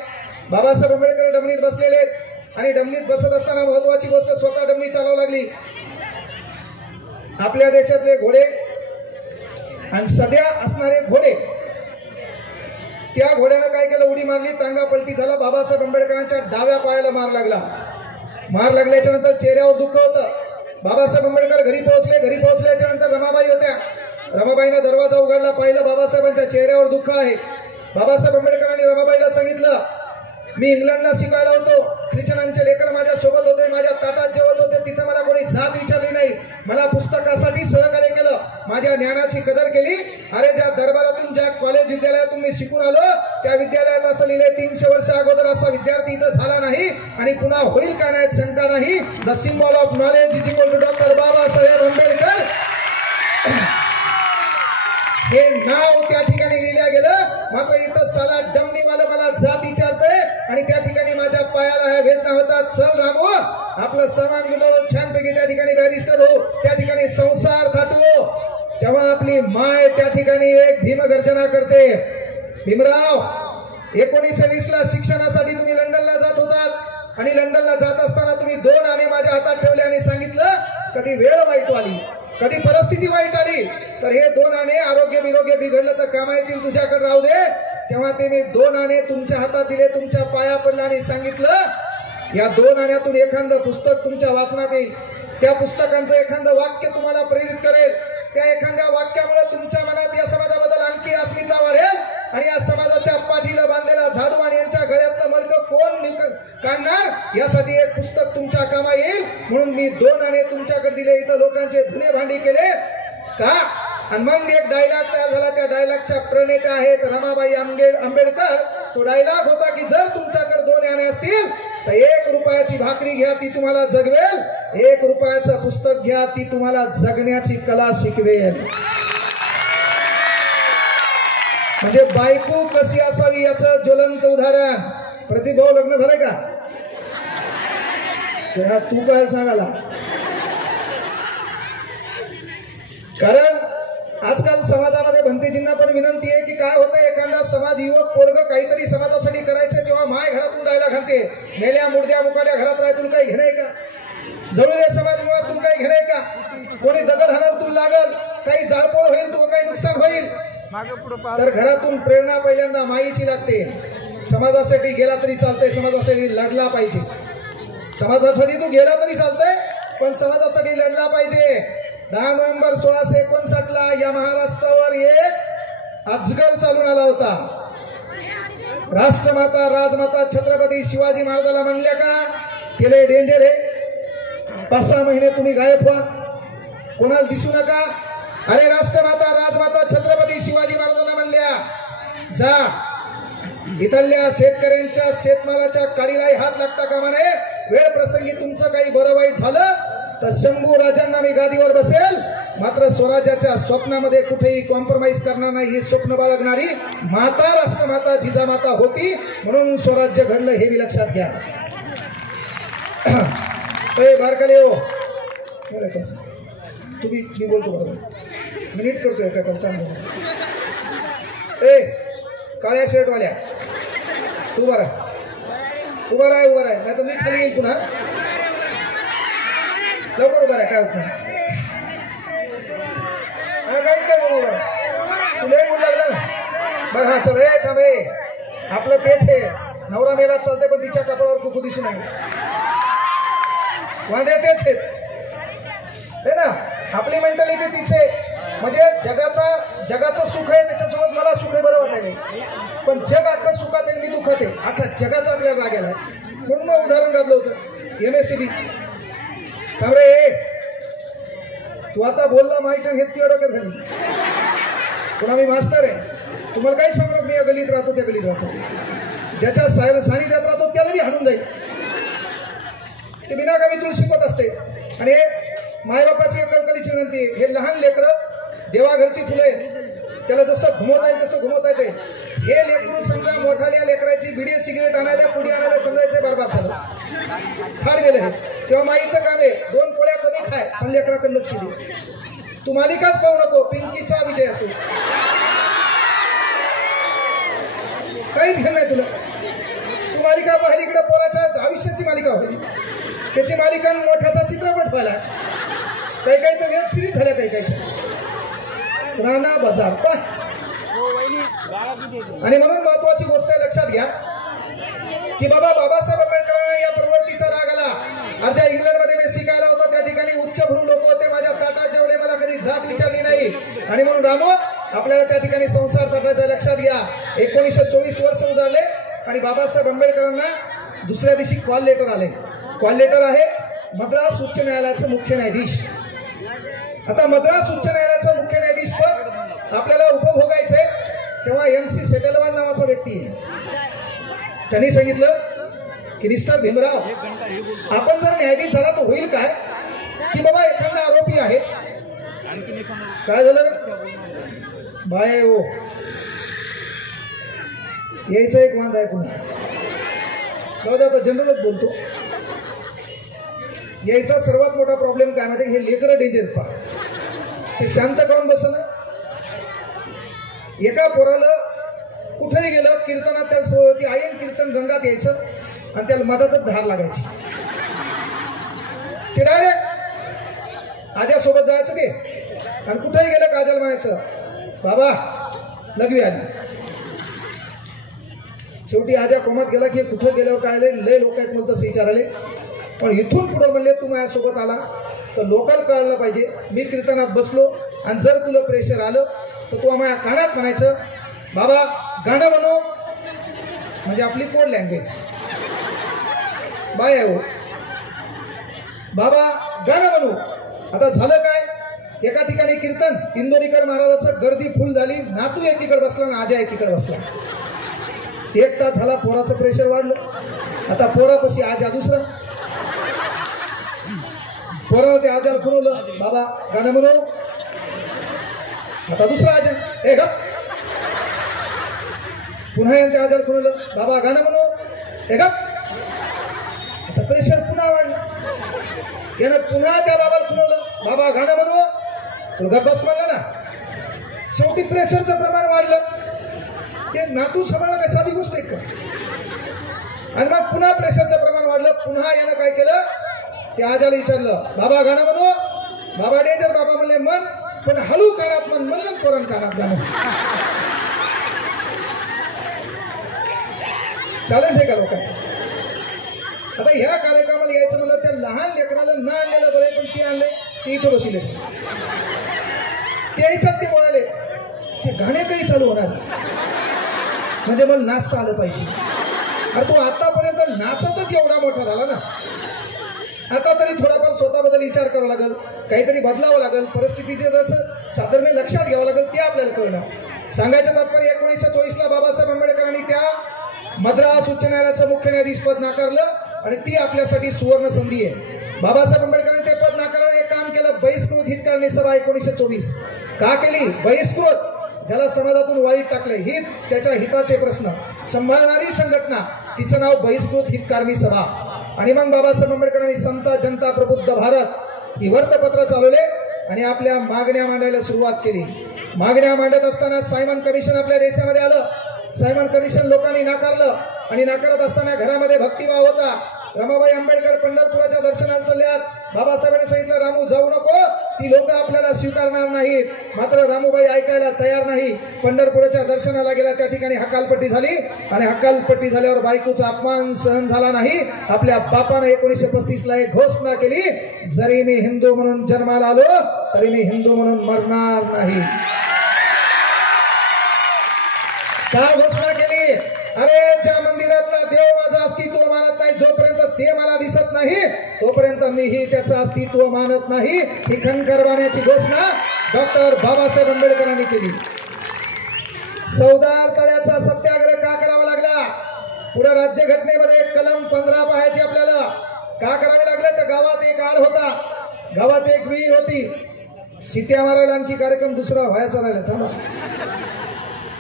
बाबासाहेब आंबेडकर डमणीत बसलेले आहेत आणि डमणीत बसत असताना महत्वाची गोष्ट, स्वतः डमणी चालवू लागली. आपल्या देशातले घोडे आणि सध्या असणारे घोडे, त्या घोड्यानं काय केलं, उडी मारली, टांगा पलटी झाला. बाबासाहेब आंबेडकरांच्या डाव्या पायाला मार लागला. मार लागल्याच्या नंतर चेहऱ्यावर दुःख होतं. बाबासाहेब आंबेडकर घरी पोहोचले. घरी पोहोचल्याच्या नंतर रमाबाई होत्या. रमाबाईनं दरवाजा उघडला, पाहिलं बाबासाहेबांच्या चेहऱ्यावर दुःख आहे. बाबासाहेब आंबेडकरांनी रमाबाईला सांगितलं, मी इंग्लंडला शिकायला होतो, ख्रिश्चनांचे लेकर माझ्या सोबत होते, माझ्या ताटात जेवत होते, तिथे मला कोणी जात विचारली नाही, मला पुस्तकासाठी सहकार्य केलं, माझ्या ज्ञानाची कदर केली. अरे ज्या दरबारातून, ज्या कॉलेज विद्यालयातून मी शिकून आलो, त्या विद्यालयात असं लिहिले, 300 वर्ष अगोदर असा विद्यार्थी इथं झाला नाही आणि पुन्हा होईल का नाही शंका नाही. The symbol of knowledge is equal to doctor Babasaheb Ambedkar. हे नाव त्या ठिकाणी लिहिल्या गेलं. मात्र इथं साला डमणीवाला मला जात विचारतंय आणि त्या ठिकाणी माझ्या पायाला ह्या वेदना होतात. चल रामो, आपलं सामान घेऊन छानपैकी त्या ठिकाणी बॅरिस्टर हो, त्या ठिकाणी संसार थाटू. तेव्हा आपली माय त्या ठिकाणी एक भीमगर्जना करते. भीमराव, 1920 ला शिक्षणासाठी तुम्ही लंडनला जात होतात आणि लंडनला जात असताना तुम्ही 2 आणे माझ्या हातात ठेवले आणि सांगितलं, कधी वेळ वाईट आली, कधी परिस्थिती वाईट आली तर हे 2 आणे आरोग्य विरोग्य बिघडलं तर कामा येतील, तुझ्याकडे राहू दे. तेव्हा ते मी 2 आणे तुमच्या हातात दिले, तुमच्या पाया पडला आणि सांगितलं, या 2 आण्यातून एखादं पुस्तक तुमच्या वाचनात येईल. त्या पुस्तकांचं एखादं वाक्य तुम्हाला प्रेरित करेल. त्या एखाद्या वाक्यामुळे तुमच्या मनात या समाजाबद्दल आणखी अस्मिता वाढेल आणि या समाजाच्या पाठीला बांधलेला झाडू आणि यांच्या गळ्यातलं मडकं कोण काढणार, यासाठी एक पुस्तक तुमच्या कामा येईल. म्हणून मी 2 आणे तुमच्याकडे दिले. इथं लोकांचे धुणे भांडी केले का. आणि मग एक डायलॉग तयार झाला. त्या डायलॉगच्या प्रणेत्या आहेत रमाबाई आंबेडकर. तो डायलॉग होता की जर तुमच्याकडे 2 आणे असतील तर 1 रुपयाची भाकरी घ्या, ती तुम्हाला जगवेल. 1 रुपयाचं पुस्तक घ्या, ती तुम्हाला जगण्याची कला शिकवेल. म्हणजे बायको कशी असावी याचं ज्वलंत उदाहरण. प्रतिभाव लग्न झालंय का? तू काय सांगायला. कारण आजकाल समाजामध्ये भंतेजींना पण विनंती आहे की काय होतं, एखादा समाज युवक पोरग काहीतरी समाजासाठी करायचं तेव्हा माय घरातून डायला घालते, मेल्या मुडद्या मुकाड्या घरात राह, तुला काही घेणं का? जवळ समाज निवास तुला काही घेणं का? कोणी दगड हाणाल तुला लागल, काही जाळपोळ होईल, तुला काही नुकसान होईल. तर घरातून प्रेरणा पहिल्यांदा माईची लागते. समाजासाठी गेला तरी चालतंय, समाजासाठी लढला पाहिजे. समाजासाठी तू गेला तरी चालतंय पण समाजासाठी लढला पाहिजे. 10 नोव्हेंबर 1659 ला या महाराष्ट्रावर एक अजगर चालून आला होता. राष्ट्रमाता राजमाता छत्रपती शिवाजी महाराजांना म्हणल्या का केले डेंजर आहे, 5-6 महिने तुम्ही गायब व्हा, कोणाला दिसू नका. अरे राष्ट्रमाता राजमाता छत्रपती शिवाजी महाराजांना म्हणल्या जा इथल्या शेतकऱ्यांच्या शेतमालाच्या काडीलाही हात लागता कामा नये. वेळ प्रसंगी तुमचं काही बरं वाईट झालं तर शंभू राजांना मी गादीवर बसेल, मात्र स्वराज्याच्या स्वप्नामध्ये कुठेही कॉम्प्रोमाइज करणार नाही ही स्वप्न बाळगणारी माता राष्ट्रमाता जिजामाता होती, म्हणून स्वराज्य घडलं हे मी लक्षात घ्या. बारकाले हो तुम्ही मी बोलतो बरोबर मिनिट करतोय का काम. काळ्या शर्टवाल्या तू बरा उभा राह नाही तर मी खाली येईल पुन्हा. लवकर उभा राह काय होत नाही. काहीच काय बोलू तुला बोलू लागला ना बरं. हा चल थांबे आपलं तेच आहे. नवरा मेला चालते पण तिच्या कपाळावर कुकू दिसून आहे. वांदे तेच आहेत हे ना. आपली मेंटॅलिटी तिचे म्हणजे जगाचं सुख आहे त्याच्यासोबत मला सुख आहे बरं वाटायला, पण जग अख्खं सुखात आहे मी दुःखात आहे. अख्खा जगाचा आपल्याला राग आलाय म्हणून मग उदाहरण घातलं होतं MSCB. थांबरे तू आता बोलला माहिती घेतली डोक्यात घाली. पुन्हा मी मास्तर आहे तुम्हाला काही सांगणार. मी या गलीत राहतो त्या गलीत राहतो, ज्याच्या सानिध्यात राहतो त्याला मी हाणून जाईल. ते बिनाकामी तुला शिकवत असते. आणि मायबापाची कळकळीची विनंती, हे लहान लेकरं देवाघरची फुले त्याला जसं घुमवता येईल तसं घुमवता येते. हे लेकरू समजा मोठाल्या लेकराची बिडी सिगरेट आणायला पुडी आणायला समजायचे बरबाद झालं फार गेलं हे. तेव्हा माईचं काम आहे 2 पोळ्या कमी खाय पण लेकराकडे लक्ष दे. तू मालिकाच पाहू नको, पिंकीचा विजय असो काहीच घेणं नाही तुला. तू मालिका पाहिली इकडे पोराच्या आयुष्याची मालिका होईल, त्याची मालिका मोठ्याचा चित्रपट पाहिला, काही तर वेब सिरीज झाल्या काही राणा बाजार पा. आणि म्हणून महत्वाची गोष्ट लक्षात घ्या की बाबासाहेब आंबेडकरांना या प्रवृत्तीचा राग आला. आज ज्या इंग्लंडमध्ये मी शिकायला होतो त्या ठिकाणी उच्चभ्रू लोक होते, माझ्या ताटात जेवढे मला कधी जात विचारली नाही. आणि म्हणून रामो आपल्याला त्या ठिकाणी संसार ताटाच्या लक्षात घ्या. 1924 वर्ष उजाडले आणि बाबासाहेब आंबेडकरांना दुसऱ्या दिवशी कॉल लेटर आले. कॉल लेटर आहे मद्रास उच्च न्यायालयाचे मुख्य न्यायाधीश. आता मद्रास उच्च न्यायालयाचा मुख्य न्यायाधीश पद आपल्याला उपभोगायचंय. तेव्हा MC सेटलवाड नावाचा व्यक्ती आहे. त्यांनी सांगितलं की मिस्टर भीमराव आपण जर न्यायाधीश झाला तर होईल काय की बाबा एखादा आरोपी आहे. काय झालं बाय हो यायचं एक वांद आहे पुन्हा आता जनरलच बोलतो. यायचा सर्वात मोठा प्रॉब्लेम काय माहिती, हे लेकरं डेंजर पा ते शांत काऊन बसना. एका पोराला कुठेही गेलं कीर्तनात त्याला सवय होती आयन कीर्तन रंगात यायचं आणि त्याला मधातच धार लागायची. ते डायरेक्ट आज्यासोबत जायचं ते आणि कुठेही गेलं काजल म्हणायचं बाबा लघवी आली. शेवटी आजा कोमात गेला की कुठे गेल्यावर काय लय लोक आहेत मला तसं विचाराले, पण इथून पुढे म्हणले तू माझ्यासोबत आला तर लोकांना कळलं पाहिजे मी कीर्तनात बसलो आणि जर तुला प्रेशर आलं तर तू माझ्या कानात म्हणायचं बाबा गाणं म्हणू, म्हणजे आपली कोड लँग्वेज बाय हो बाबा गाणं म्हणू. आता झालं काय, एका ठिकाणी कीर्तन इंदोरीकर महाराजाचं गर्दी फुल झाली. नातू एकीकडे बसला आणि आजा एकीकडे बसला. 1 तास झाला पोराचं प्रेशर वाढलं. आता पोरापाशी आजा दुसरा पोराला ते आजाला खुणवलं बाबा गाणं म्हणू. आता दुसरा आजा ए ग पुन्हा त्या आजाला खुणवलं बाबा गाणं म्हणू ए ग. आता प्रेशर पुन्हा वाढलं. यानं पुन्हा त्या बाबाला खुणवलं बाबा गाणं म्हणू. तुला बस म्हणलं ना. शेवटी प्रेशरचं प्रमाण वाढलं. ते नातू सांभाळणं काय साधी गोष्ट आहे का. आणि मग पुन्हा प्रेशरचं प्रमाण वाढलं. पुन्हा यानं काय केलं त्या आजाला विचारलं बाबा गाणं म्हणू. बाबा डेंजर बाबा म्हणले मन पण हलू कानात मन म्हणलं पोरण कानात गाणं. चॅलेंज आहे का लोकांना. आता ह्या कार्यक्रमाला यायचं म्हणलं त्या लहान लेकराला न आणलेलं बरे पण ते आणले ते इथं बसले ते यायच्यात ते बोलायले ते गाणे काही चालू होणार म्हणजे मला नाचता आलं पाहिजे. अरे तो आतापर्यंत नाचतच एवढा मोठा झाला ना. आता तरी थोडाफार स्वतःबद्दल विचार करावा लागेल, काहीतरी बदलावं लागेल, परिस्थितीचे जसं साधर्म्य लक्षात घ्यावं लागेल ते आपल्याला कळणार. सांगायचं तात्पर्य 1924 बाबासाहेब आंबेडकरांनी त्या मद्रास उच्च न्यायालयाचं मुख्य न्यायाधीश पद नाकारलं आणि ती आपल्यासाठी सुवर्ण संधी आहे. बाबासाहेब आंबेडकरांनी ते पद नाकारलं, एक काम केलं, बहिष्कृत हितकारणी सभा 1924 का केली? बहिष्कृत, ज्याला समाजातून वाईट टाकले, हित, त्याच्या हिताचे प्रश्न सांभाळणारी संघटना, तिचं नाव बहिष्कृत हितकारणी सभा. आणि मग बाबासाहेब आंबेडकरांनी समता जनता प्रबुद्ध भारत ही वर्तपत्र चालवले आणि आपल्या मागण्या मांडायला सुरुवात केली. मागण्या मांडत असताना सायमन कमिशन आपल्या देशामध्ये आलं. सायमन कमिशन लोकांनी नाकारलं आणि नाकारत असताना घरामध्ये भक्तिभाव होता. रमाबाई आंबेडकर पंढरपुराच्या दर्शनाला चालल्यात. बाबासाहेबांनी सांगितलं, रामू जाऊ नको, ती लोक आपल्याला स्वीकारणार नाहीत. मात्र रामूबाई ऐकायला तयार नाही. पंढरपुराच्या दर्शनाला गेला, त्या ठिकाणी हकालपट्टी झाली आणि हकालपट्टी झाल्यावर बायकोचा अपमान सहन झाला नाही. आपल्या बापानं 1935 ला एक घोषणा केली, जरी मी हिंदू म्हणून जन्माला आलो तरी मी हिंदू म्हणून मरणार नाही. का घोषणा केली? अरे, ज्या मंदिरातला देव माझं अस्तित्व मानत नाही, जोपर्यंत ते मला दिसत नाही तोपर्यंत मीही त्याचं अस्तित्व मानत नाही. ही खणखरवाण्याची घोषणा डॉक्टर बाबासाहेब आंबेडकरांनी केली. चौदार तळ्याचा सत्याग्रह का करावा लागला? पुढे राज्यघटनेमध्ये कलम 15 पाहायची आपल्याला. का करावे लागले? तर गावात एक आड होता, गावात एक विहीर होती. शिट्या मारायला आणखी कार्यक्रम दुसरा व्हायचा राहिला. थांबा,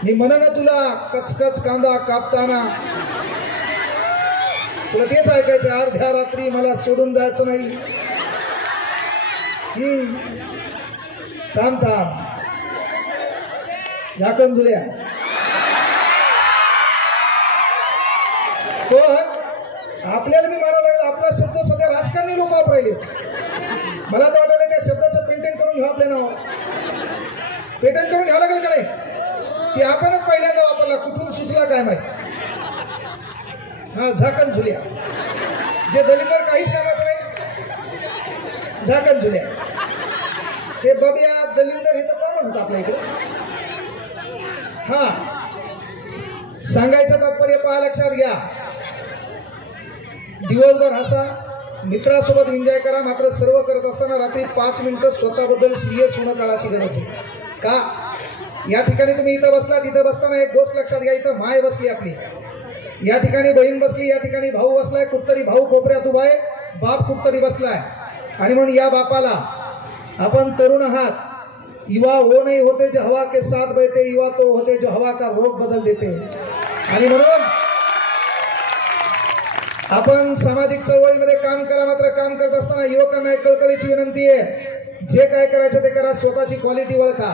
मी म्हणन तुला कचकच कांदा कापताना, तुला तेच ऐकायचं, अर्ध्या रात्री मला सोडून जायचं नाही. थांब थांब, झाकण जुल्या. पण आपल्याला मी मारायला लागला. आपला शब्द सध्या राजकारणी लोक वापरायले. मला तर वाटायला त्या शब्दाचं पेटेंट करून घ्या. आपल्या नाव पेटेंट करून घ्यावं लागेल का नाही? की आपणच पहिल्यांदा वापरला, कुठून सुचला काय माहिती. हा, झाकण झुल्या. जे दलितर काहीच कामाचं नाही, झाकण झुल्या. हे बबिया दलिंदर हे तर कॉमन होतं आपल्या इकडे. हा, सांगायचं तात्पर्य पहा, लक्षात घ्या. दिवसभर हसा, मित्रासोबत एन्जॉय करा, मात्र सर्व करत असताना रात्री 5 मिनिटं स्वतःबद्दल सिरियस होणं काळाची गरज आहे. का? या ठिकाणी तुम्ही इथं बसला, तिथं बसताना एक गोष्ट लक्षात घ्या. इथं माय बसली आपली, या ठिकाणी बहीण बसली, या ठिकाणी भाऊ बसलाय, कुठतरी भाऊ कोपऱ्यात उभा आहे, बाप कुठतरी बसलाय. आणि म्हणून या बापाला, आपण तरुण आहात, युवा वो नहीं होते जो हवा के साथ बहते, युवा तो होते जो हवा का रोग बदल देते. आणि म्हणून आपण सामाजिक चळवळीमध्ये काम करा, मात्र काम करत असताना युवकांना एक कळकळीची विनंती आहे, जे काय करायचं ते करा, स्वतःची क्वालिटी ओळखा.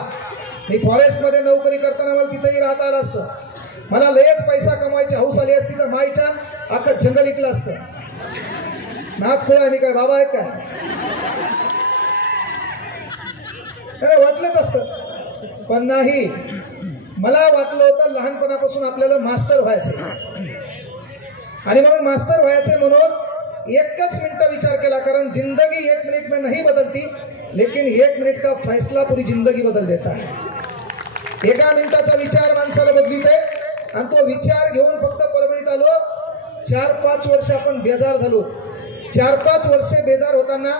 मी फॉरेस्टमध्ये नोकरी करताना मला तिथेही राहता आलं असतं. मला लयच पैसा कमवायची हौस आली असती तर माईच्या अख्खं जंगल इकलं असतं. नाथ खोळा मी काय बाबा आहे काय? अरे वाटलंच असतं, पण नाही. मला वाटलं होतं लहानपणापासून आपल्याला मास्टर व्हायचे, आणि म्हणून मास्टर व्हायचे म्हणून एकच मिनिट विचार केला, कारण जिंदगी 1 मिनिट में नहीं बदलती, लेकिन 1 मिनिट का फैसला पूरी जिंदगी बदल देता है. एका मिनिटाचा विचार माणसाला बदलित आहे. आणि तो विचार घेऊन फक्त परभणीत आलो. 4-5 वर्ष आपण बेजार झालो. 4-5 वर्षे बेजार होताना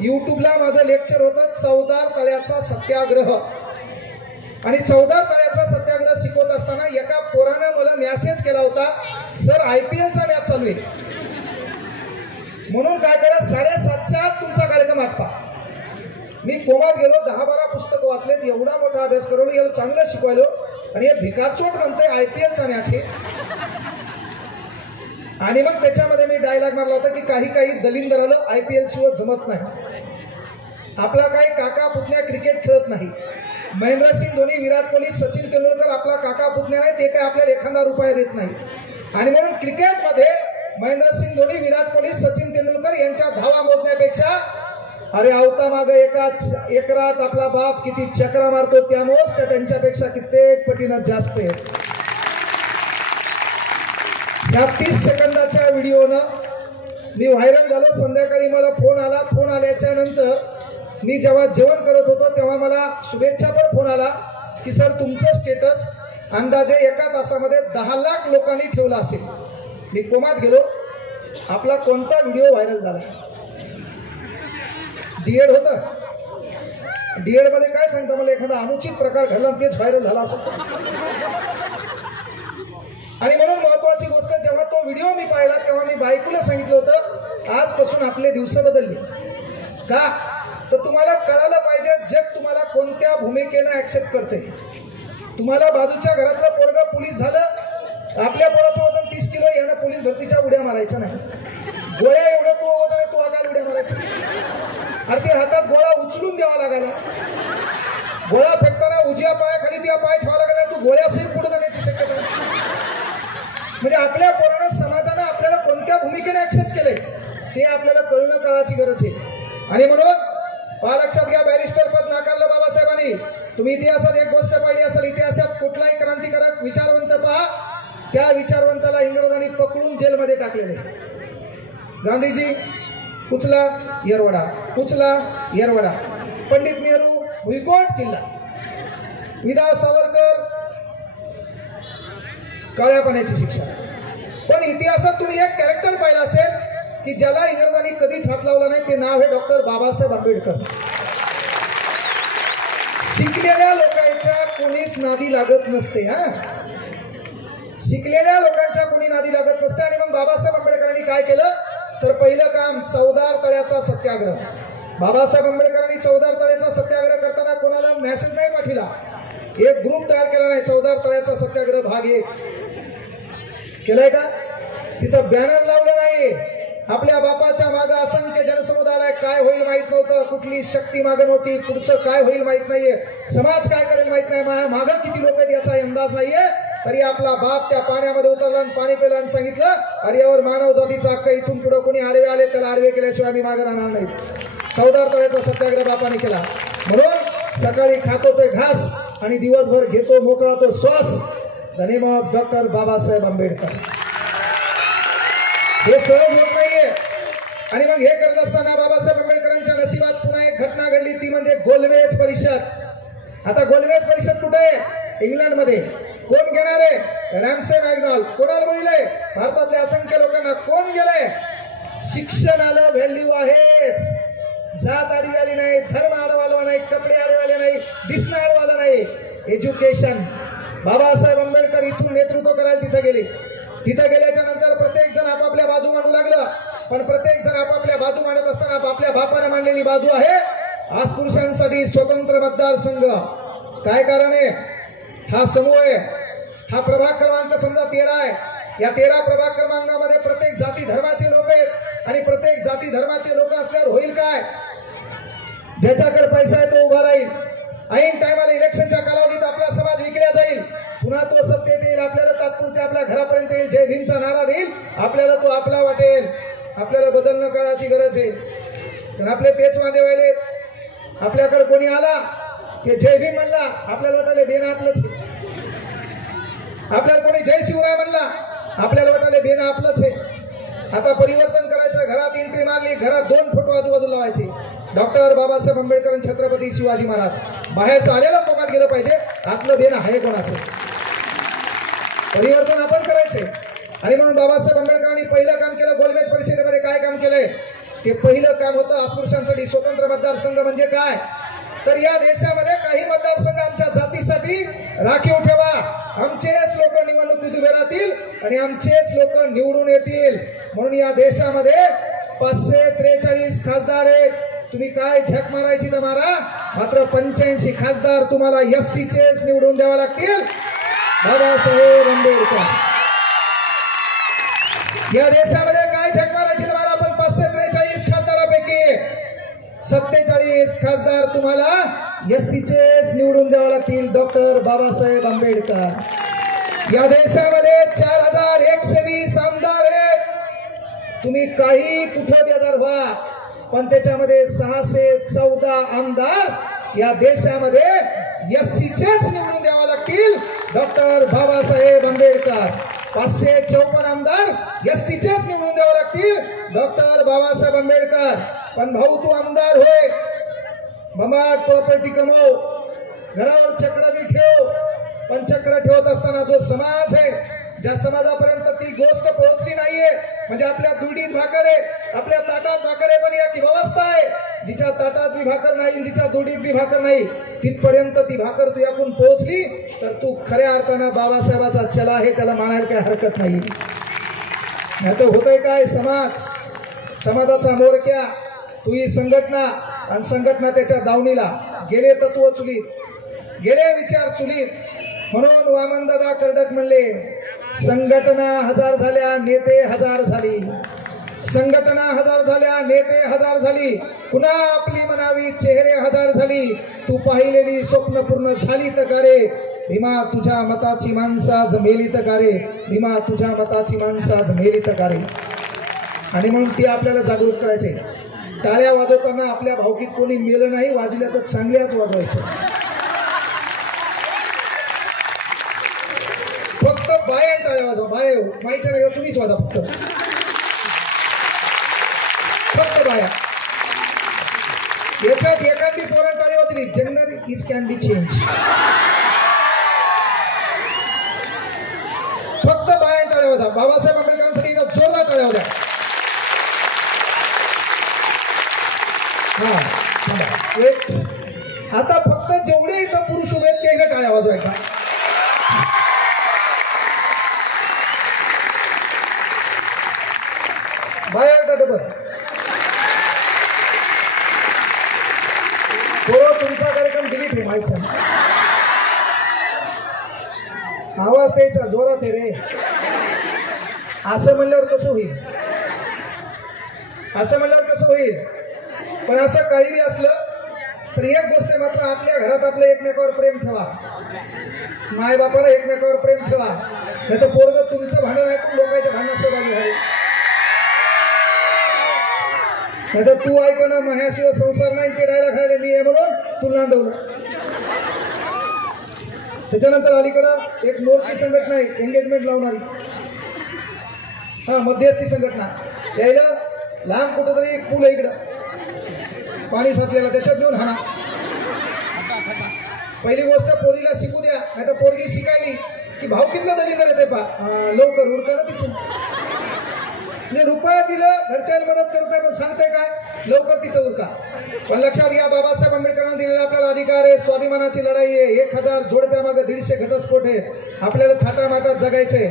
युट्यूबला माझं लेक्चर होतं, चौदार तळ्याचा सत्याग्रह. आणि चौदार तळ्याचा सत्याग्रह शिकवत असताना एका पोरानं मला मेसेज केला होता, सर IPLचा मॅच चालू आहे, म्हणून काय करा 7:30च्या तुमचा कार्यक्रम आटपा. मी कोमात गेलो, 10-12 पुस्तकं वाचलेत, एवढा मोठा अभ्यास करून याला चांगलं शिकवायलो, आणि हे भिकारचोट म्हणतोय IPLचा मॅच आहे. आणि मग त्याच्यामध्ये मी डायलॉग मारला होता की काही दलिंदराला IPL शिवाय जमत नाही. आपला काही काका पुतण्या क्रिकेट खेळत नाही. महेंद्रसिंग धोनी, विराट कोहली, सचिन तेंडुलकर आपला काका पुतण्या नाही, ते काय आपल्याला एखादा रुपया देत नाही. आणि म्हणून क्रिकेटमध्ये महेंद्रसिंग धोनी, विराट कोहली, सचिन तेंडुलकर यांच्या धावा मोजण्यापेक्षा अरे आवता माग एकाच एकरात आपला बाप किती चक्रा मारतो त्यामुळेच त्या त्यांच्यापेक्षा कित्येक पटीनं जास्त आहे. या 30 सेकंदाच्या व्हिडिओनं मी व्हायरल झालो. संध्याकाळी मला फोन आला. फोन आल्याच्या नंतर मी जेव्हा जेवण करत होतो तेव्हा मला शुभेच्छापर फोन आला की सर तुमचं स्टेटस अंदाजे 1 तासामध्ये 10 लाख लोकांनी ठेवला असेल. मी कोमात गेलो. आपला कोणता व्हिडिओ व्हायरल झाला? डीएड होतं. डीएड मध्ये काय सांगता मला, एखादा अनुचित प्रकार घडला तेच व्हायरल झाला असं. आणि म्हणून महत्वाची गोष्ट, जेव्हा तो व्हिडिओ मी पाहिला तेव्हा मी बायकोला सांगितलं होतं आजपासून आपले दिवस बदलले. का तर तुम्हाला कळायला पाहिजे जग तुम्हाला कोणत्या भूमिकेने ऍक्सेप्ट करते. तुम्हाला बाजूच्या घरातलं पोरग पोलीस झालं, आपल्या पोराचं वजन 30 किलो, यानं पोलीस भरतीच्या उड्या मारायच्या नाही. गोळ्या एवढं तो वजन आहे, तो आगायला उड्या मारायच्या. अरे ते हातात गोळा उचलून द्यावा लागायला, गोळा फेकताना उजव्या पायाखाली त्या पाय ठेवा लागला, तू गोळ्यासहित पुढे जाण्याची शक्यता. म्हणजे आपल्या पोरानं समाजानं आपल्याला कोणत्या भूमिकेने ऍक्सेप्ट केले ते आपल्याला कळणं काळाची गरज आहे. आणि म्हणून लक्षात घ्या, बॅरिस्टर पद नाकारलं बाबासाहेबांनी. तुम्ही इतिहासात एक गोष्ट पाहिली असेल, इतिहासात कुठलाही क्रांतिकारक विचारवंत पहा, त्या विचारवंताला इंग्रजांनी पकडून जेलमध्ये टाकलेले. गांधीजी उचला येरवडा, उचला येरवडा. पंडित नेहरू भुईकोट किल्ला, विदा सावरकर काळ्या पाण्याची शिक्षा. पण इतिहासात तुम्ही एक कॅरेक्टर पाहिलं असेल की ज्याला इंग्रजांनी कधीच हात लावला नाही, ते नाव आहे डॉक्टर बाबासाहेब आंबेडकर. शिकलेल्या लोकांच्या कोणीच नादी लागत नसते. शिकलेल्या लोकांच्या कोणी नादी लागत नसते. आणि मग बाबासाहेब आंबेडकरांनी काय केलं तर पहिलं काम चौदार तळ्याचा सत्याग्रह. बाबासाहेब आंबेडकरांनी चौदार तळ्याचा सत्याग्रह करताना कोणाला मेसेज नाही पाठविला, एक ग्रुप तयार केला नाही. चौदार तळ्याचा सत्याग्रह भाग 1 केलाय का? तिथं बॅनर लावलं नाही. आपल्या बापाच्या मागं असंख्य जनसमुदायाला काय होईल माहित नव्हतं, कुठली शक्ती मागं नव्हती, पुढचं काय होईल माहित नाहीये, समाज काय करेल माहित नाही, मागं किती लोक आहेत याचा अंदाज नाहीये. तरी आपला बाप त्या पाण्यामध्ये उतरला आणि पाणी पिलं आणि सांगितलं, अरे यावर मानव जातीचा हक्क, इथून पुढे कोणी आडवे आले त्याला आडवे केल्याशिवाय आम्ही मागे राहणार नाही. चौदार तळ्याचा सत्याग्रह बापाने केला. म्हणून सकाळी खातो तो घास आणि दिवसभर घेतो मोकळा तो श्वास. The name of doctor Babasaheb Ambedkar. हे सहज होत नाहीये. आणि मग हे करत असताना बाबासाहेब आंबेडकरांच्या नशिबात पुन्हा एक घटना घडली, ती म्हणजे गोलमेज परिषद. आता गोलमेज परिषद कुठे आहे? इंग्लंडमध्ये. कोण घेणार आहे? Ramsay McDowell. कोणाला बोलले? भारतातल्या असंख्य लोकांना. कोण गेले? शिक्षणाला व्हॅल्यू आहेच. जात आडवी आली नाही, धर्म आडवाला नाही, कपडे आडवाले नाही, दिसणं आडवालं नाही. एज्युकेशन. बाबासाहेब आंबेडकर इथून नेतृत्व करायला तिथे गेले. तिथे गेल्याच्या नंतर प्रत्येक जण आपापल्या बाजू मांडू लागलं. पण प्रत्येक जण आपापल्या बाजू मांडत असताना आपल्या बापाने मांडलेली बाजू आहे अस्पृश्यांसाठी स्वतंत्र मतदारसंघ. काय कारण आहे? हा समूह आहे, हा प्रभाग क्रमांक समजा 13 आहे. या 13 प्रभाग क्रमांकामध्ये प्रत्येक जाती धर्माचे लोक आहेत. आणि प्रत्येक जाती धर्माचे लोक असल्यावर होईल काय? ज्याच्याकडे पैसा आहे तो उभा राहील. ऐन टायमाला इलेक्शनच्या कालावधीत आपला समाज विकला जाईल. पुन्हा तो सत्तेत येईल, आपल्याला तात्पुरते आपल्या घरापर्यंत येईल, जय भीमचा नारा देईल, आपल्याला तो आपला वाटेल. आपल्याला बदलणं काळाची गरज आहे. पण आपले तेच वादे व्हायले. आपल्याकडे कोणी आला की जय भीम म्हणला, आपल्याला वाटायला बेन आपलंच. आपल्याला कोणी जय शिवराय म्हणला, आपल्याला वाटायला बेन आपलंच आहे. आता परिवर्तन करायचं. घरात एंट्री मारली, घरात 2 फोटो आजूबाजूला लावायचे, डॉक्टर बाबासाहेब आंबेडकर आणि छत्रपती शिवाजी महाराज. बाहेरचं आलेलं कोमात गेलं पाहिजे, आतलं बेन आहे कोणाचं. परिवर्तन आपण करायचंय. आणि म्हणून बाबासाहेब आंबेडकरांनी पहिलं काम केलं. गोलमेज परिषदेमध्ये काय काम केलंय? ते पहिलं काम होतं अस्पृश्यांसाठी स्वतंत्र मतदारसंघ. म्हणजे काय तर या देशामध्ये काही मतदारसंघ आमच्या जातीसाठी राखीव ठेवा. आमचेच लोक निवडणुकीत उभे राहतील आणि आमचेच लोक निवडून येतील. म्हणून या देशामध्ये 543 खासदार आहेत. तुम्ही काय झक मारायची तर मारा, मात्र 85 खासदार तुम्हाला एससीचेच निवडून द्यावे लागतील. बाबासाहेब आंबेडकर. या देशामध्ये काय झक मारायची तर मारा, आपण 543 खासदारापैकी 47 खासदार तुम्हाला एससीचेच निवडून द्यावे लागतील. डॉक्टर बाबासाहेब आंबेडकर. या देशामध्ये 4120 आमदार आहेत. तुम्ही काही कुठं बेजार व्हा, पण त्याच्यामध्ये 614 आमदार या देशामध्ये एससीचेच निवडून द्यावे लागतील. डॉक्टर बाबासाहेब आंबेडकर. 554 आमदार एसटीचेच निवडून द्यावे लागतील. डॉक्टर बाबासाहेब आंबेडकर. पण भाऊ तू आमदार होय, ममाट प्रॉपर्टी कमव, घरावर चक्र बी ठेव, पण चक्र ठेवत असताना जो समाज आहे ज्या समाजापर्यंत ती गोष्ट पोहोचली नाहीये, म्हणजे आपल्या दुडीत भाकर आहे, आपल्या ताटात भाकर आहे, पण एक व्यवस्था आहे जिच्या ताटात बी भाकर नाही, जिच्या दुडीत बी भाकर नाही, तिथपर्यंत ती भाकर तुझ्याकडून पोहोचली तर तू खऱ्या अर्थानं बाबासाहेबाचा चला आहे त्याला मानायला काही हरकत नाही. नाही तर होतंय काय, समाजाचा मोरक्या तू ही संघटना आणि संघटना त्याच्या दावणीला, गेले तत्व चुलीत, गेले विचार चुलीत. म्हणून वामनदादा कर्डक म्हणले, संघटना हजार झाल्या नेते हजार झाली, संघटना हजार झाल्या नेते हजार झाली, पुन्हा आपली मनावी चेहरे हजार झाली, तू पाहिलेली स्वप्न पूर्ण झाली तर का रे भीमा, तुझ्या मताची माणसा जमेली तर का रे भीमा, तुझ्या मताची माणसा जमेली तर का रे. आणि म्हणून ती आपल्याला जागृत करायचे. टाळ्या वाजवताना आपल्या भावकीत कोणी मेलं नाही, वाजल्या तर चांगल्याच वाजवायच्या. फक्त बाया टाळ्या वाजवा, बाया माईच्या नाही तुम्हीच वाजा, फक्त बाया. याच्यात एखादी पोरण टाळी वाजली, gender is can be change. फक्त बाया टाळ्या वाजा. बाबासाहेब आंबेडकरांसाठी इथं जोरदार टाळ्या वाजा. आता फक्त जेवढे इथं पुरुष उभे आहेत ते टाळ्या वाजवायचा. बाया डबल तुमचा कार्यक्रम डिलीट आहे माहिती. आवाज द्यायचा जोरात आहे रे. असं म्हणल्यावर कसं होईल, असं म्हणल्यावर कसं होईल. पण असं काही बी असलं तर एक गोष्ट मात्र, आपल्या घरात आपलं एकमेकावर प्रेम ठेवा, माय बापाला एकमेकावर प्रेम ठेवा. नाही तर पोरग तुमचं भांडण ऐकून लोकांच्या भांडणात सहभागी व्हावे. नाही तर तू ऐक ना माझ्याशिवाय संसार नाही, ते डायलॉग खायला मी आहे म्हणून तू नांदवलं. त्याच्यानंतर अलीकडं एक मोठी संघटना आहे एंगेजमेंट लावणारी, हा मध्यस्थी संघटना. यायला लांब कुठं तरी एक पूल आहे इकडं पाणी साचलेला, त्याच्यात देऊन हाना. पहिली गोष्ट पोरीला शिकू द्या, नाही तर पोरगी शिकायली की भाव कितलं दलिंदर येते पा लवकर उरका ना तिचं. म्हणजे रुपया दिलं घरच्याला मदत करत नाही, पण सांगते काय लवकर तिचं उरका. पण लक्षात घ्या, बाबासाहेब आंबेडकरांनी दिलेला आपल्याला अधिकार आहे, स्वाभिमानाची लढाई आहे. 1000 जोडप्यामागे 150 घटस्फोट आहे. आपल्याला थाटामाटात जगायचंय.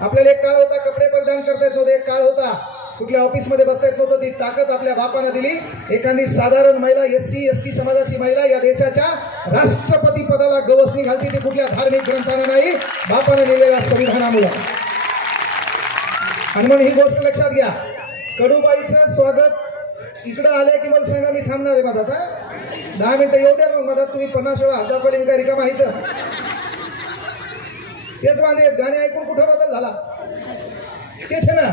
आपल्याला एक काळ होता कपडे परिधान करता येत नव्हते, एक काळ होता कुठल्या ऑफिसमध्ये बसता येत नव्हतं. ती ताकद आपल्या बापानं दिली. एखादी साधारण महिला SC/ST समाजाची महिला या देशाच्या राष्ट्रपती पदाला गवसणी घालती, ती कुठल्या धार्मिक ग्रंथानं नाही, बापानं लिहिलेल्या संविधानामुळे. आणि म्हणून ही गोष्ट लक्षात घ्या. कडूबाईचं स्वागत इकडं आले की मला सांगा, मी थांबणार आहे मधात. 10 मिनिटं येऊ द्या मग मधात. तुम्ही 50 वेळा हात दाखवले, मी काय रिकामा माहित तेच बांधे. गाणे ऐकून कुठं बदल झाला तेच आहे ना.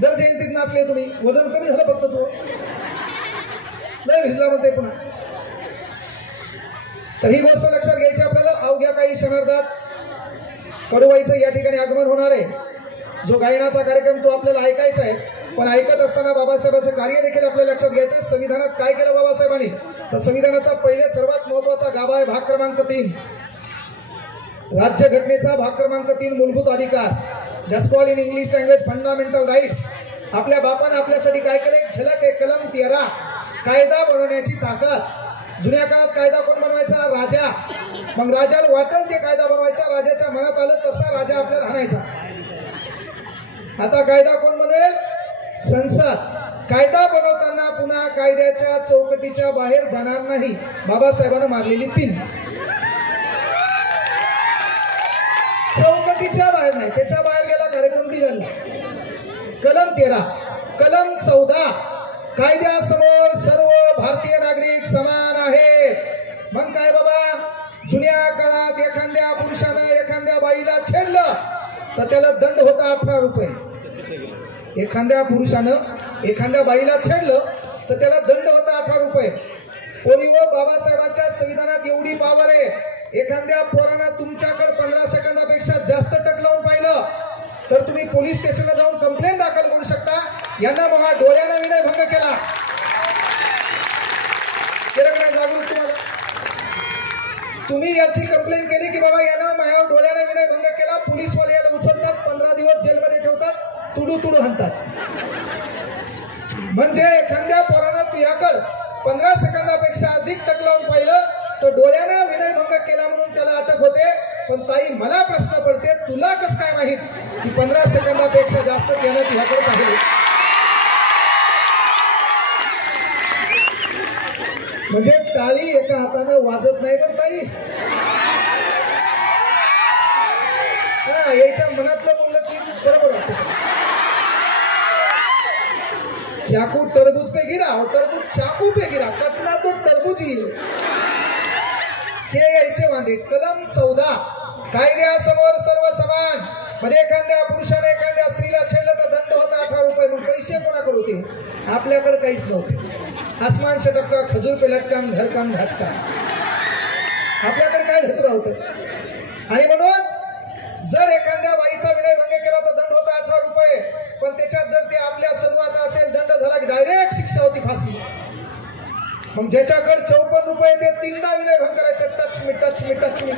दर जयंतीत नाचले तुम्ही, वजन कमी झालं फक्त तो नाही भिजला म्हणते पुन्हा. तर ही गोष्ट लक्षात घ्यायची आपल्याला. अवघ्या काही क्षणार्धात कडूबाईचं या ठिकाणी आगमन होणार आहे. जो गायनाचा कार्यक्रम तो आपल्याला ऐकायचा आहे. पण ऐकत असताना बाबासाहेबांचं कार्य देखील आपल्याला लक्षात घ्यायचं आहे. संविधानात काय केलं बाबासाहेबांनी, तर संविधानाचा पहिले सर्वात महत्वाचा गाभा आहे भाग क्रमांक 3. राज्यघटनेचा भाग क्रमांक 3 मूलभूत अधिकार, just call in English language fundamental rights. आपल्या बापानं आपल्यासाठी काय केलं, झलक आहे कलम 13, कायदा बनवण्याची ताकद. जुन्या काळात कायदा कोण बनवायचा, राजा. मग राजाला वाटेल ते कायदा बनवायचा, राजाच्या मनात आलं तसा राजा आपल्याला हाणायचा. आता कायदा कोण बनवेल, संसद. कायदा बनवताना पुन्हा कायद्याच्या चौकटीच्या बाहेर जाणार नाही. बाबासाहेबांना मारलेली पिन चौकटीच्या बाहेर नाही, त्याच्या बाहेर गेला कार्यक्रम बिघडला. कलम 13, कलम 14, कायद्यासमोर सर्व भारतीय नागरिक समान आहेत. मग काय बाबा, जुन्या काळात एखाद्या पुरुषानं एखाद्या बाईला छेडलं तर त्याला दंड होता 18 रुपये. एखाद्या पुरुषानं एखाद्या बाईला छेडलं तर त्याला दंड होता 18 रुपये. पोरीवर बाबासाहेबांच्या संविधानात एवढी पावर आहे. एखाद्या पोरानं तुमच्याकडे 15 सेकंदापेक्षा जास्त टक लावून पाहिलं तर तुम्ही पोलीस स्टेशनला जाऊन कंप्लेंट दाखल करू शकता. यांना महा डोळ्यानं विनयभंग केला. जागरूक तुम्हाला तुम्ही याची कंप्लेंट केली की बाबा यानं माझ्या डोळ्यानं विनयभंग केला, पोलीसवाले याला उचलतात, तुडू हाणतात. म्हणजे एखाद्या पोरानं तुझ्याकडं 15 सेकंदापेक्षा अधिक टक लावून पाहिलं तर डोळ्यानं विनयभंग केला म्हणून त्याला अटक होते. पण ताई, मला प्रश्न पडते, तुला कसं काय माहित की 15 सेकंदापेक्षा जास्त त्यानं तुझ्याकडे पाहिले? म्हणजे टाळी एका हातानं वाजत नाही बरं ताई. हा, याच्या मनातलं बोललं की बरोबर वाटतं. चाकू टरबूज पे गिरा और टरबूज चाकू पे गिरा, कटला तो टरबूज येईल. हे यायचे वांदे. कलम 14, कायद्यासमोर सर्व समान. म्हणजे एखाद्या पुरुषाने एखाद्या स्त्रीला छेडलं तर दंड होता 18 रुपये. मग पैसे कोणाकडे होते? आपल्याकडे काहीच नव्हते. आसमान से टपका खजूर पे लटकन घर कान घाटका. आपल्याकडे काय धतुरा होतं. आणि म्हणून जर एखाद्या बाईचा विनयभंग केला तर दंड होता 18 रुपये. पण त्याच्यात जर ते आपल्या समूहाचा असेल, दंड झाला की डायरेक्ट शिक्षा होती, फाशी. मग ज्याच्याकडे 54 रुपये ते 3दा विनयभंग करायचं. Touch me touch me touch me.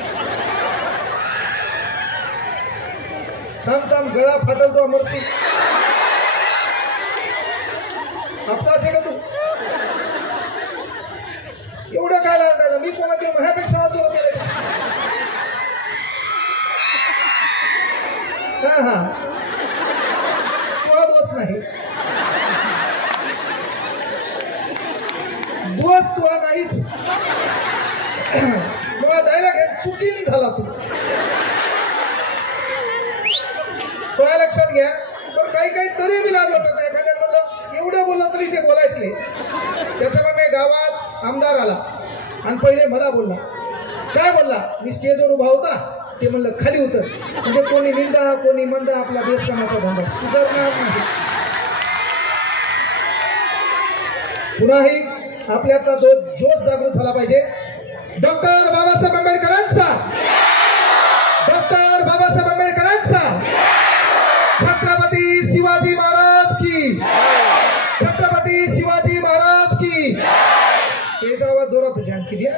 थांब थांब, गळा फाटल तो अमरसी. हप्ताच आहे का तू? एवढं काय लागणार? मी कोणाकडे माझ्यापेक्षा जोरात केलं. हा हा, तुला दोष नाही. दोष तुला नाहीच. मला द्यायला घे, चुकीन झाला तू. तुला लक्षात घ्या. पण काही तरी बी लाज वाटत नाही. एखाद्या म्हणलं एवढं बोललं तरी ते बोलायचले. त्याच्यामुळे गावात आमदार आला आणि पहिले मला बोलला. काय बोलला? मी स्टेजवर उभा होता, ते म्हणलं खाली उतर. म्हणजे कोणी निंदा कोणी मंदा, आपला देश कामाचा धंदा सुधारणार नाही. पुन्हाही आपल्यातला जो जोश जागृत झाला पाहिजे. डॉक्टर बाबासाहेब आंबेडकरांचा, डॉक्टर बाबासाहेब आंबेडकरांचा, छत्रपती शिवाजी महाराज की, छत्रपती शिवाजी महाराज की. याचा आवाज जोरात आणखी द्या.